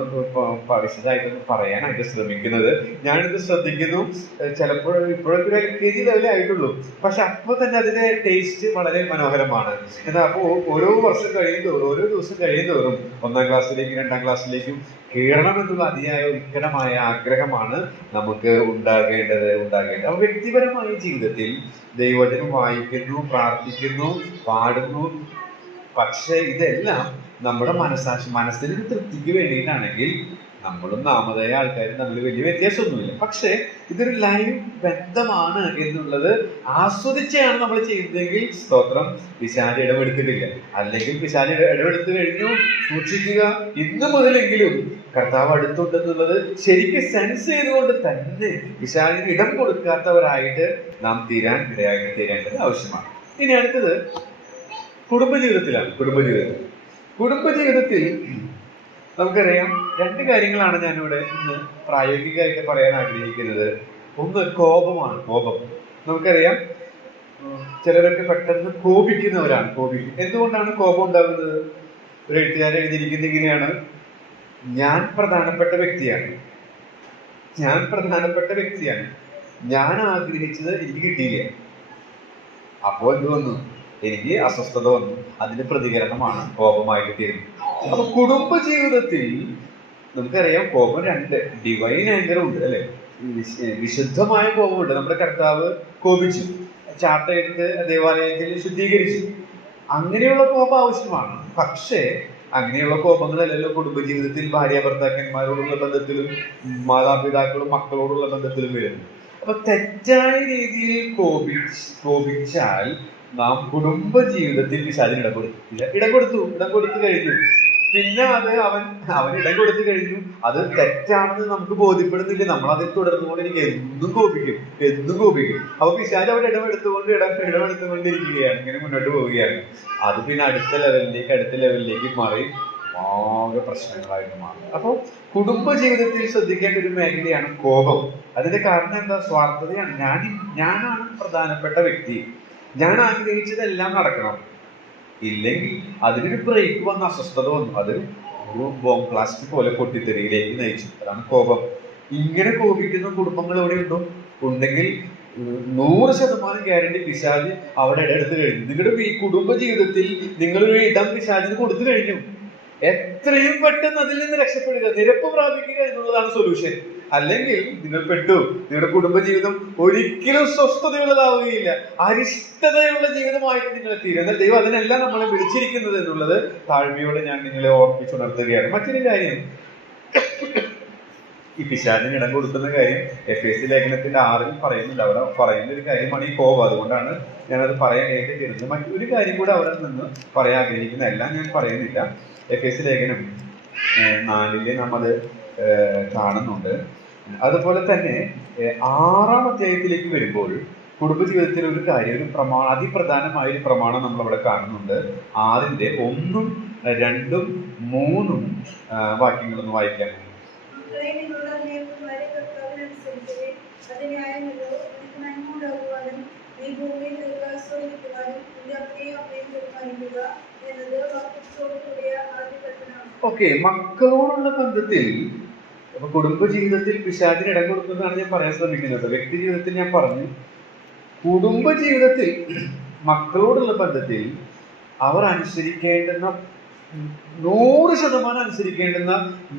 വിശദമായിട്ടൊന്ന് പറയാനായിട്ട് ശ്രമിക്കുന്നത്. ഞാനിത് ശ്രദ്ധിക്കുന്നു. ഇപ്പോഴൊക്കെ LKG ലെവലേ ആയിട്ടുള്ളൂ, പക്ഷെ അപ്പൊ തന്നെ അതിന്റെ ടേസ്റ്റ് വളരെ മനോഹരമാണ്. എന്നാൽ അപ്പോ ഓരോ വർഷം കഴിയുന്തോറും, ഓരോ ദിവസം കഴിയുന്തോറും 1-ാം ക്ലാസ്സിലേക്കും 2-ാം ക്ലാസ്സിലേക്കും കയറണമെന്നുള്ള അതിയായ ഉത്കടമായ ആഗ്രഹമാണ് നമുക്ക് ഉണ്ടാകേണ്ടത്. അപ്പൊ വ്യക്തിപരമായ ജീവിതത്തിൽ ദൈവവചനം വായിക്കുന്നു, പ്രാർത്ഥിക്കുന്നു, പാടുന്നു. പക്ഷെ ഇതെല്ലാം നമ്മുടെ മനസ്സിന് തൃപ്തിക്ക് വേണ്ടിയിട്ടാണെങ്കിൽ നമ്മളും നാമധേയ ആൾക്കാരും തമ്മിൽ വലിയ വ്യത്യാസമൊന്നുമില്ല. പക്ഷെ ഇതൊരു ലൈവ് ബന്ധമാണ് എന്നുള്ളത് ആസ്വദിച്ചാണ് നമ്മൾ ചെയ്യുന്നതെങ്കിൽ സ്തോത്രം, പിശാച് ഇടപെടുത്തിട്ടില്ല. അല്ലെങ്കിൽ പിശാച് ഇടപെടുത്തു കഴിഞ്ഞു, സൂക്ഷിക്കുക. ഇന്ന് മുതലെങ്കിലും കർത്താവ് അടുത്തുണ്ടെന്നുള്ളത് ശരിക്കും സെൻസ് ചെയ്തുകൊണ്ട് തന്നെ പിശാചിന് ഇടം കൊടുക്കാത്തവരായിട്ട് നാം തീരേണ്ടത് ആവശ്യമാണ്. ഇനി അടുത്തത് കുടുംബജീവിതത്തിലാണ്. കുടുംബജീവിതത്തിൽ നമുക്കറിയാം, രണ്ട് കാര്യങ്ങളാണ് ഞാനിവിടെ ഇന്ന് പ്രായോഗികമായിട്ട് പറയാൻ ആഗ്രഹിക്കുന്നത്. ഒന്ന് കോപമാണ്. കോപം നമുക്കറിയാം, ചിലരൊക്കെ പെട്ടെന്ന് കോപിക്കുന്നവരാണ്. എന്തുകൊണ്ടാണ് കോപം ഉണ്ടാകുന്നത്? ഒരു എഴുത്തുകാരൻ എഴുതിയിരിക്കുന്നത് ഇങ്ങനെയാണ്: ഞാൻ പ്രധാനപ്പെട്ട വ്യക്തിയാണ്, ഞാൻ ആഗ്രഹിച്ചത് എനിക്ക് കിട്ടിയില്ല, അപ്പോൾ എന്ത് വന്നു? എനിക്ക് അസ്വസ്ഥത വന്നു. അതിന്റെ പ്രതികരണമാണ് കോപമായിട്ട് തീരുന്നത്. അപ്പൊ കുടുംബ ജീവിതത്തിൽ നമുക്കറിയാം, കോപം രണ്ട് ഡിവൈൻ ആങ്കറും ഉണ്ട്, അല്ലെ? വിശുദ്ധമായ കോപമുണ്ട്. നമ്മുടെ കർത്താവ് കോപിച്ചു, ചാട്ടയെടുത്ത് ദേവാലയത്തിൽ ശുദ്ധീകരിച്ചു. അങ്ങനെയുള്ള കോപം ആവശ്യമാണ്. പക്ഷേ അങ്ങനെയുള്ള കോപങ്ങളല്ലല്ലോ കുടുംബജീവിതത്തിൽ ഭാര്യ ഭർത്താക്കന്മാരോടുള്ള ബന്ധത്തിലും മാതാപിതാക്കളും മക്കളോടുള്ള ബന്ധത്തിലും വരുന്നു. അപ്പൊ തെറ്റായ രീതിയിൽ കോപിച്ചാൽ നാം കുടുംബ ജീവിതത്തിൽ പിശാചിന് ഇടം കൊടുത്തു കഴിഞ്ഞു. പിന്നെ അവൻ ഇടം കൊടുത്തു കഴിഞ്ഞു. അത് തെറ്റാണെന്ന് നമുക്ക് ബോധ്യപ്പെടുന്നില്ല. നമ്മൾ അതിൽ തുടർന്നുകൊണ്ടിരിക്കുക, എന്നും കോപിക്കും. അപ്പൊ പിശാച് അവിടെ ഇടമെടുത്തുകൊണ്ടിരിക്കുകയാണ്, ഇങ്ങനെ മുന്നോട്ട് പോവുകയാണ്. അത് പിന്നെ അടുത്ത ലെവലിലേക്ക് മാറി ആകെ പ്രശ്നങ്ങളായിട്ട് മാറും. അപ്പോൾ കുടുംബ ജീവിതത്തിൽ ശ്രദ്ധിക്കേണ്ട ഒരു മേഖലയാണ് കോപം. അതിന്റെ കാരണം എന്താ? സ്വാർത്ഥതയാണ്. ഞാനാണ് പ്രധാനപ്പെട്ട വ്യക്തി, ഞാൻ ആഗ്രഹിച്ചതെല്ലാം നടക്കണം. ഇല്ലെങ്കിൽ അതിനൊരു ബ്രേക്ക് വന്ന് അസ്വസ്ഥത വന്നു, അത് ഒരു ബോംബ് ബ്ലാസ്റ്റ് പോലെ പൊട്ടിത്തെറിയിലേക്ക് നയിച്ചു. അതാണ് കോപം. ഇങ്ങനെ കോപിക്കുന്ന കുടുംബങ്ങൾ എവിടെയുണ്ടോ? ഉണ്ടെങ്കിൽ 100% ഗ്യാരണ്ടി പിശാച് അവിടെ ഇടമെടുത്ത് കഴിഞ്ഞു. നിങ്ങളുടെ ഈ കുടുംബ ജീവിതത്തിൽ നിങ്ങളൊരു ഇടം പിശാചിന് കൊടുത്തു കഴിഞ്ഞു. എത്രയും പെട്ടെന്ന് അതിൽ നിന്ന് രക്ഷപ്പെടുക, നിരപ്പ് പ്രാപിക്കുക എന്നുള്ളതാണ് സൊല്യൂഷൻ. അല്ലെങ്കിൽ നിങ്ങൾ പെട്ടു. നിങ്ങളുടെ കുടുംബജീവിതം ഒരിക്കലും സ്വസ്ഥതയുള്ളതാവുകയില്ല, അരിഷ്ടതയുള്ള ജീവിതമായിട്ട് നിങ്ങൾ തീരും. എന്നാൽ ദൈവം അതിനെല്ലാം നമ്മളെ വിളിച്ചിരിക്കുന്നത് എന്നുള്ളത് താഴ്മയോടെ ഞാൻ നിങ്ങളെ ഓർമ്മിച്ചുണർത്തുകയാണ്. മറ്റൊരു കാര്യം, ഈ പിശാചിന് ഇടം കൊടുക്കുന്ന കാര്യം എഫേസ്യ ലേഖനത്തിന്റെ 6 പറയുന്നുണ്ട്. അവിടെ പറയുന്ന ഒരു കാര്യമാണ് ഈ കോപം. അതുകൊണ്ടാണ് ഞാനത് പറയാൻ ഏറ്റുതരുന്നത്. മറ്റൊരു കാര്യം കൂടെ അവിടെ നിന്ന് പറയാൻ ആഗ്രഹിക്കുന്ന, എല്ലാം ഞാൻ പറയുന്നില്ല. എഫേസ്യ ലേഖനം 4 നാം അത് കാണുന്നുണ്ട്. അതുപോലെ തന്നെ 6-ാം അധ്യായത്തിലേക്ക് വരുമ്പോൾ കുടുംബജീവിതത്തിലെ ഒരു കാര്യം, അതിപ്രധാനമായ ഒരു പ്രമാണം നമ്മൾ അവിടെ കാണുന്നുണ്ട്. 6-ന്റെ 1, 2, 3 വാക്യങ്ങളൊന്ന് വായിക്കാൻ. ഓക്കെ, മക്കളോടുള്ള ബന്ധത്തിൽ കുടുംബജീവിതത്തിൽ പിശാചിന് ഇടം കൊടുക്കുന്നതാണ് ഞാൻ പറയാൻ ശ്രമിക്കുന്നത്. വ്യക്തി ജീവിതത്തിൽ ഞാൻ പറഞ്ഞു. കുടുംബജീവിതത്തിൽ മക്കളോടുള്ള ബന്ധത്തിൽ അവർ അനുസരിക്കേണ്ടുന്ന 100% അനുസരിക്കേണ്ടുന്ന,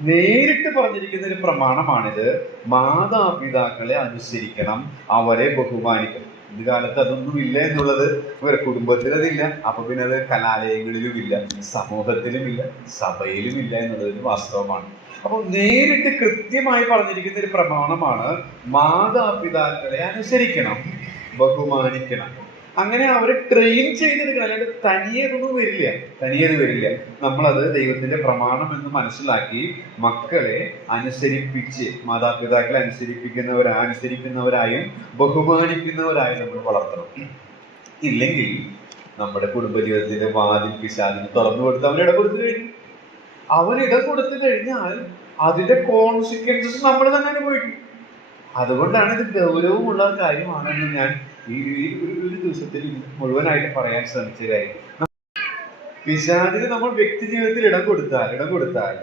നേരിട്ട് പറഞ്ഞിരിക്കുന്ന ഒരു പ്രമാണമാണിത്. മാതാപിതാക്കളെ അനുസരിക്കണം, അവരെ ബഹുമാനിക്കണം. ഇന്ന് കാലത്ത് അതൊന്നും ഇല്ല എന്നുള്ളത്, കുടുംബത്തിൽ അതില്ല, അപ്പൊ പിന്നെ അത് കലാലയങ്ങളിലും ഇല്ല, സമൂഹത്തിലും ഇല്ല, സഭയിലും ഇല്ല എന്നുള്ളത് വാസ്തവമാണ്. അപ്പൊ നേരിട്ട് കൃത്യമായി പറഞ്ഞിരിക്കുന്ന ഒരു പ്രമാണമാണ് മാതാപിതാക്കളെ അനുസരിക്കണം, ബഹുമാനിക്കണം. അങ്ങനെ അവരെ ട്രെയിൻ ചെയ്തെടുക്കണം. അല്ലാണ്ട് തനിയത് വരില്ല. നമ്മളത് ദൈവത്തിന്റെ പ്രമാണം എന്ന് മനസ്സിലാക്കി മക്കളെ അനുസരിപ്പിച്ച്, മാതാപിതാക്കളെ അനുസരിക്കുന്നവരായും ബഹുമാനിക്കുന്നവരായും നമ്മൾ വളർത്തണം. ഇല്ലെങ്കിൽ നമ്മുടെ കുടുംബജീവിതത്തിന്റെ വാതിൽ പിശാചിന് തുറന്നു കൊടുത്ത് അവനിടം കൊടുത്തു കഴിഞ്ഞാൽ അതിന്റെ കോൺസിക്വൻസസ് നമ്മൾ തന്നെ അനുഭവിക്കും. അതുകൊണ്ടാണ് ഇത് ഗൗരവമുള്ള കാര്യമാണെന്ന് ഞാൻ ഈ ഒരു ദിവസത്തിൽ മുഴുവനായിട്ട് പറയാൻ ശ്രമിച്ച കാര്യം. പിശാചിന് നമ്മൾ വ്യക്തി ജീവിതത്തിൽ ഇടം കൊടുത്താൽ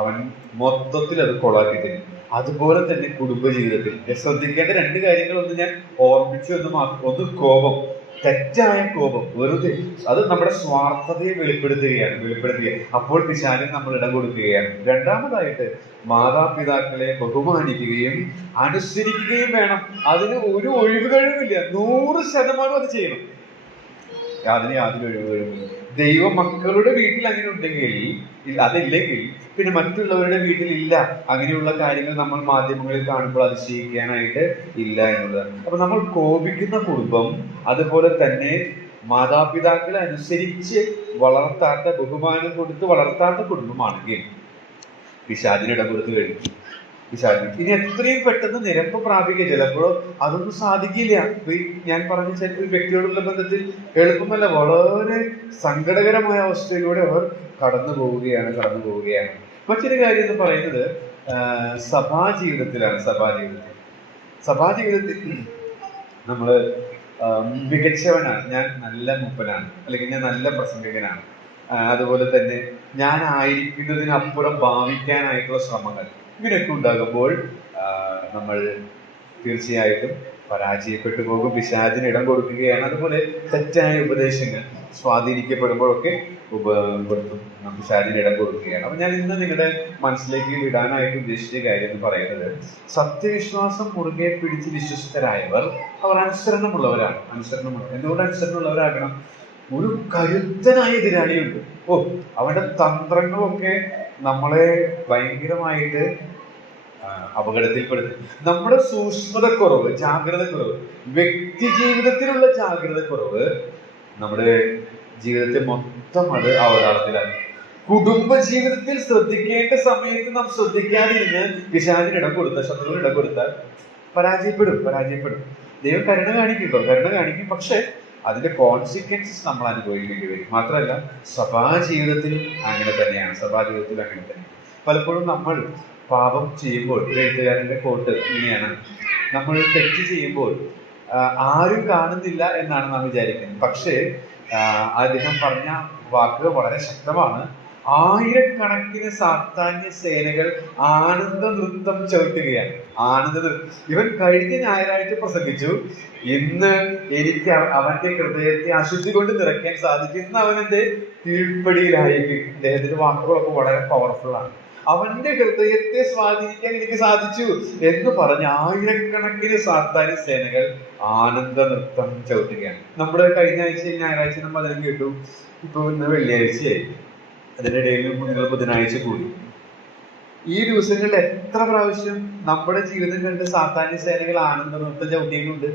അവൻ മൊത്തത്തിൽ അത് കൊളാക്കി തരും. അതുപോലെ തന്നെ കുടുംബജീവിതത്തിൽ ശ്രദ്ധിക്കേണ്ട 2 കാര്യങ്ങളൊന്ന് ഞാൻ ഓർമ്മിച്ചു എന്ന് മാത്രം. ഒന്ന് കോപം, തെറ്റായ കോപം, വെറുതെ അത് നമ്മുടെ സ്വാർത്ഥതയെ വെളിപ്പെടുത്തുക. അപ്പോൾ പിശാചിന് നമ്മൾ ഇടം കൊടുക്കുകയാണ്. രണ്ടാമതായിട്ട് മാതാപിതാക്കളെ ബഹുമാനിക്കുകയും അനുസരിക്കുകയും വേണം. അതിന് ഒരു ഒഴിവുകഴിവില്ല. 100% അത് ചെയ്യണം. അതിന് യാതൊരു ഒഴിവുകഴിവില്ല. ദൈവ മക്കളുടെ വീട്ടിൽ അങ്ങനെ ഉണ്ടെങ്കിൽ, അതില്ലെങ്കിൽ പിന്നെ മറ്റുള്ളവരുടെ വീട്ടിൽ ഇല്ല. അങ്ങനെയുള്ള കാര്യങ്ങൾ നമ്മൾ മാധ്യമങ്ങളിൽ കാണുമ്പോൾ അതിശയിക്കാനായിട്ട് ഇല്ല എന്നുള്ളതാണ്. അപ്പൊ നമ്മൾ കോപിക്കുന്ന കുടുംബം, അതുപോലെ തന്നെ മാതാപിതാക്കളെ അനുസരിച്ച് വളർത്താത്ത, ബഹുമാനം കൊടുത്ത് വളർത്താത്ത കുടുംബമാണെങ്കിൽ പിശാചിന് ഇടം കൊടുത്തു കഴിഞ്ഞു. പിശാചിന് ഇനി എത്രയും പെട്ടെന്ന് നിരപ്പ് പ്രാപിക്കുക. ചിലപ്പോഴോ അതൊന്നും സാധിക്കില്ല. ഞാൻ പറഞ്ഞ ഒരു വ്യക്തിയോടുള്ള ബന്ധത്തിൽ എളുപ്പമല്ല, വളരെ സങ്കടകരമായ അവസ്ഥയിലൂടെ അവർ കടന്നു പോവുകയാണ്. മറ്റൊരു കാര്യം എന്ന് പറയുന്നത് സഭാജീവിതത്തിലാണ്. സഭാജീവിതത്തിൽ നമ്മൾ മികച്ചവനാണ്, ഞാൻ നല്ല മൂപ്പനാണ്, അല്ലെങ്കിൽ ഞാൻ നല്ല പ്രസംഗകനാണ്, അതുപോലെ തന്നെ ഞാൻ ആയിരിക്കുന്നതിനപ്പുറം ഭാവിക്കാനായിട്ടുള്ള ശ്രമങ്ങൾ, ഇങ്ങനെയൊക്കെ ഉണ്ടാകുമ്പോൾ നമ്മൾ തീർച്ചയായിട്ടും പരാജയപ്പെട്ടു പോകും. പിശാചിന് ഇടം കൊടുക്കുകയാണ്. അതുപോലെ തെറ്റായ ഉപദേശങ്ങൾ സ്വാധീനിക്കപ്പെടുമ്പോഴൊക്കെ പിശാചിന് ഇടം കൊടുക്കുകയാണ്. അപ്പൊ ഞാൻ ഇന്ന് നിങ്ങളുടെ മനസ്സിലേക്ക് ഇടാനായിട്ട് ഉദ്ദേശിച്ച കാര്യം എന്ന് പറയുന്നത്, സത്യവിശ്വാസം മുറുകെ പിടിച്ച് വിശ്വസ്തരായവർ അവർ അനുസരണമുള്ളവരാണ്. എന്തുകൊണ്ട് അനുസരണമുള്ളവരാകണം? ഒരു കരുത്തനായ എതിരാളിയുണ്ട്. അവന്റെ തന്ത്രങ്ങളൊക്കെ നമ്മളെ ഭയങ്കരമായിട്ട് അപകടത്തിൽപ്പെടുത്തും. നമ്മുടെ സൂക്ഷ്മതക്കുറവ്, ജാഗ്രതക്കുറവ്, വ്യക്തി ജീവിതത്തിലുള്ള ജാഗ്രതക്കുറവ് നമ്മുടെ ജീവിതത്തെ മൊത്തം അത് അവതാളത്തിലാണ്. കുടുംബ ജീവിതത്തിൽ ശ്രദ്ധിക്കേണ്ട സമയത്ത് നാം ശ്രദ്ധിക്കാതിരുന്ന് പിശാചിന് ഇടം കൊടുത്താൽ, ശത്രുവിന് ഇടം കൊടുത്താൽ പരാജയപ്പെടും. ദൈവം കരുണ കാണിക്കും. പക്ഷെ അതിന്റെ കോൺസിക്വൻസസ് നമ്മൾ അനുഭവിക്കേണ്ടി വരും. മാത്രമല്ല സഭാജീവിതത്തിൽ അങ്ങനെ തന്നെയാണ്. പലപ്പോഴും നമ്മൾ പാപം ചെയ്യുമ്പോൾ, ഒരു എഴുത്തുകാരന്റെ കോട്ട് ഇങ്ങനെയാണ്: നമ്മൾ തെറ്റ് ചെയ്യുമ്പോൾ ആരും കാണുന്നില്ല എന്നാണ് നാം വിചാരിക്കുന്നത്. പക്ഷേ അദ്ദേഹം പറഞ്ഞ വാക്കുകൾ വളരെ ശക്തമാണ്. ആയിരക്കണക്കിന് സാത്താന്യ സേനകൾ ആനന്ദ നൃത്തം ചവിട്ടുകയാണ്. ഇവൻ കഴിഞ്ഞ ഞായറാഴ്ച പ്രസംഗിച്ചു, ഇന്ന് എനിക്ക് അവന്റെ ഹൃദയത്തെ അശുദ്ധി കൊണ്ട് നിറയ്ക്കാൻ സാധിച്ചു. ഇന്ന് അവനെന്റെ കീഴ്പ്പടിയിലായിരിക്കും. അദ്ദേഹത്തിന്റെ വാക്കുകളൊക്കെ വളരെ പവർഫുൾ ആണ്. അവന്റെ ഹൃദയത്തെ സ്വാധീനിക്കാൻ എനിക്ക് സാധിച്ചു എന്ന് പറഞ്ഞ് ആയിരക്കണക്കിന് സാത്താന്യ സേനകൾ ആനന്ദ നൃത്തം ചവിട്ടുകയാണ്. നമ്മുടെ കഴിഞ്ഞ ഞായറാഴ്ച നമ്മൾ അതിനെ കേട്ടു. ഇപ്പൊ ഇന്ന് വെള്ളിയാഴ്ചയായി, അതിനിടയിൽ നിങ്ങൾ ബുധനാഴ്ച കൂടി. ഈ ദിവസങ്ങളിൽ എത്ര പ്രാവശ്യം നമ്മുടെ ജീവിതം കണ്ട് സാത്താന്യ സേനകൾ ആനന്ദ നൃത്തം ചവിട്ടിയിട്ടുണ്ട്.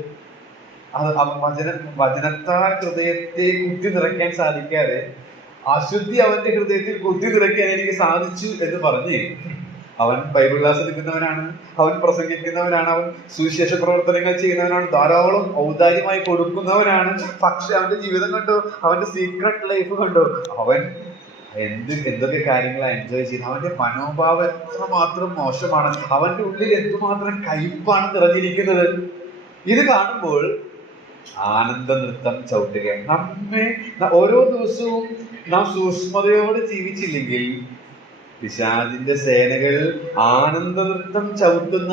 വചനത്താൽ ഹൃദയത്തെ കുത്തി നിറയ്ക്കാൻ സാധിക്കാതെ അശുദ്ധി അവന്റെ ഹൃദയത്തിൽ കുത്തി നിറയ്ക്കാൻ എനിക്ക് സാധിച്ചു എന്ന് പറഞ്ഞ് അവൻ ബൈബിൾ ക്ലാസ് എടുക്കുന്നവനാണ്, അവൻ പ്രസംഗിക്കുന്നവനാണ്, അവൻ സുവിശേഷ പ്രവർത്തനങ്ങൾ ചെയ്യുന്നവനാണ്, ധാരാളം ഔദാര്യമായി കൊടുക്കുന്നവനാണ്. പക്ഷെ അവന്റെ ജീവിതം കണ്ടോ, അവന്റെ സീക്രട്ട് ലൈഫ് കണ്ടോ, അവൻ എന്തൊക്കെ കാര്യങ്ങളാണ് എൻജോയ് ചെയ്യുന്നത്. അവന്റെ മനോഭാവം എത്രമാത്രം മോശമാണ്, അവന്റെ ഉള്ളിൽ എന്തുമാത്രം കയ്പാണ് നിറഞ്ഞിരിക്കുന്നത്. ഇത് കാണുമ്പോൾ ആനന്ദ നൃത്തം ചവിട്ടുകയാണ്. നമ്മെ ഓരോ ദിവസവും നാം സൂക്ഷ്മതയോടെ ജീവിച്ചില്ലെങ്കിൽ പിശാചിന്റെ സേനകൾ ആനന്ദ നൃത്തം ചവിട്ടുവാൻ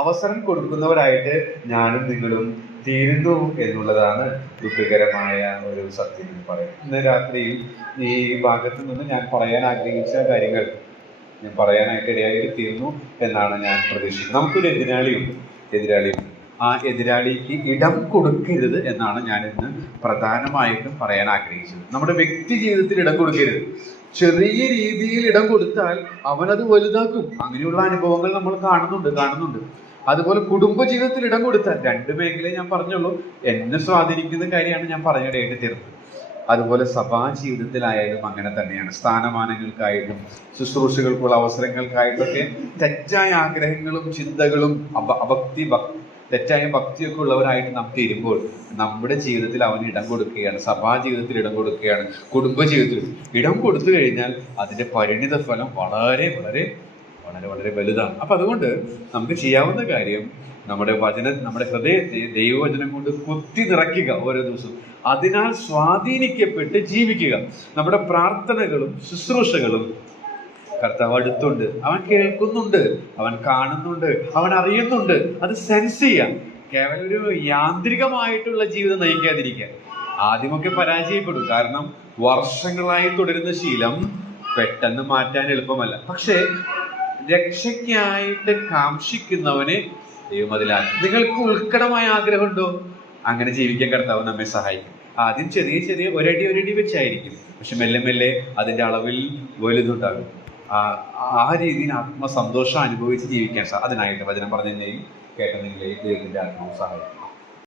അവസരം കൊടുക്കുന്നവരായിട്ട് ഞാനും നിങ്ങളും തീരുന്നു എന്നുള്ളതാണ് ദുഃഖകരമായ ഒരു സത്യം എന്ന് പറയുന്നത്. ഇന്ന് രാത്രിയിൽ ഈ ഭാഗത്ത് നിന്ന് ഞാൻ പറയാൻ ആഗ്രഹിച്ച കാര്യങ്ങൾ ഞാൻ പറയാനായിട്ട് ഇടയായിട്ട് തീർന്നു എന്നാണ് ഞാൻ പ്രതീക്ഷിക്കുന്നത്. നമുക്കൊരു എതിരാളിയുണ്ട്. ആ എതിരാളിക്ക് ഇടം കൊടുക്കരുത് എന്നാണ് ഞാൻ ഇന്ന് പ്രധാനമായിട്ടും പറയാൻ ആഗ്രഹിച്ചത്. നമ്മുടെ വ്യക്തി ജീവിതത്തിൽ ഇടം കൊടുക്കരുത്. ചെറിയ രീതിയിൽ ഇടം കൊടുത്താൽ അവനത് വലുതാക്കും. അങ്ങനെയുള്ള അനുഭവങ്ങൾ നമ്മൾ കാണുന്നുണ്ട്. അതുപോലെ കുടുംബജീവിതത്തിൽ ഇടം കൊടുത്താൽ, രണ്ട് മേഖലയെ ഞാൻ പറഞ്ഞുള്ളൂ, എന്നെ സ്വാധീനിക്കുന്ന കാര്യമാണ് ഞാൻ പറഞ്ഞിടയായിട്ട് തീർന്നത്. അതുപോലെ സഭാ ജീവിതത്തിലായാലും അങ്ങനെ തന്നെയാണ്. സ്ഥാനമാനങ്ങൾക്കായിട്ടും ശുശ്രൂഷകൾക്കുള്ള അവസരങ്ങൾക്കായിട്ടൊക്കെ തെറ്റായ ആഗ്രഹങ്ങളും ചിന്തകളും തെറ്റായ ഭക്തിയൊക്കെ ഉള്ളവരായിട്ട് നാം തീരുമ്പോൾ നമ്മുടെ ജീവിതത്തിൽ അവന് ഇടം കൊടുക്കുകയാണ്, സഭാ ജീവിതത്തിൽ ഇടം കൊടുക്കുകയാണ്, കുടുംബ ജീവിതത്തിൽ ഇടം കൊടുത്തു കഴിഞ്ഞാൽ അതിന്റെ പരിണിത ഫലം വളരെ വളരെ വളരെ വളരെ വലുതാണ്. അപ്പൊ അതുകൊണ്ട് നമുക്ക് ചെയ്യാവുന്ന കാര്യം നമ്മുടെ ഹൃദയത്തെ ദൈവവചനം കൊണ്ട് കുത്തി നിറയ്ക്കുക ഓരോ ദിവസവും. അതിനാൽ സ്വാധീനിക്കപ്പെട്ട് ജീവിക്കുക. നമ്മുടെ പ്രാർത്ഥനകളും ശുശ്രൂഷകളും കർത്താവ് അടുത്തുണ്ട്, അവൻ കേൾക്കുന്നുണ്ട്, അവൻ കാണുന്നുണ്ട്, അവൻ അറിയുന്നുണ്ട്. അത് സെൻസ് ചെയ്യാം. കേവലം ഒരു യാന്ത്രികമായിട്ടുള്ള ജീവിതം നയിക്കാതിരിക്കാൻ. ആദ്യമൊക്കെ പരാജയപ്പെടും, കാരണം വർഷങ്ങളായി തുടരുന്ന ശീലം പെട്ടെന്ന് മാറ്റാൻ എളുപ്പമല്ല. പക്ഷേ രക്ഷയ്ക്കായിട്ട് കാംക്ഷിക്കുന്നവനെ ദൈവം അതിലാണ്. നിങ്ങൾക്ക് ഉത്കടമായ ആഗ്രഹമുണ്ടോ? അങ്ങനെ ജീവിക്കാൻ കർത്താവ് നമ്മെ സഹായിക്കും. ആദ്യം ചെറിയ ചെറിയ ഒരടി വെച്ചായിരിക്കും, പക്ഷെ മെല്ലെ മെല്ലെ അതിന്റെ അളവിൽ വലുതുണ്ടാകും. ആ രീതിയിൽ ആത്മസന്തോഷം അനുഭവിച്ച് ജീവിക്കാൻ അതിനായിട്ട് വചനം പറഞ്ഞതിനെയും കേട്ടതിനെയും ദൈവത്തിന്റെ ആത്മാവ് സഹായിക്കും.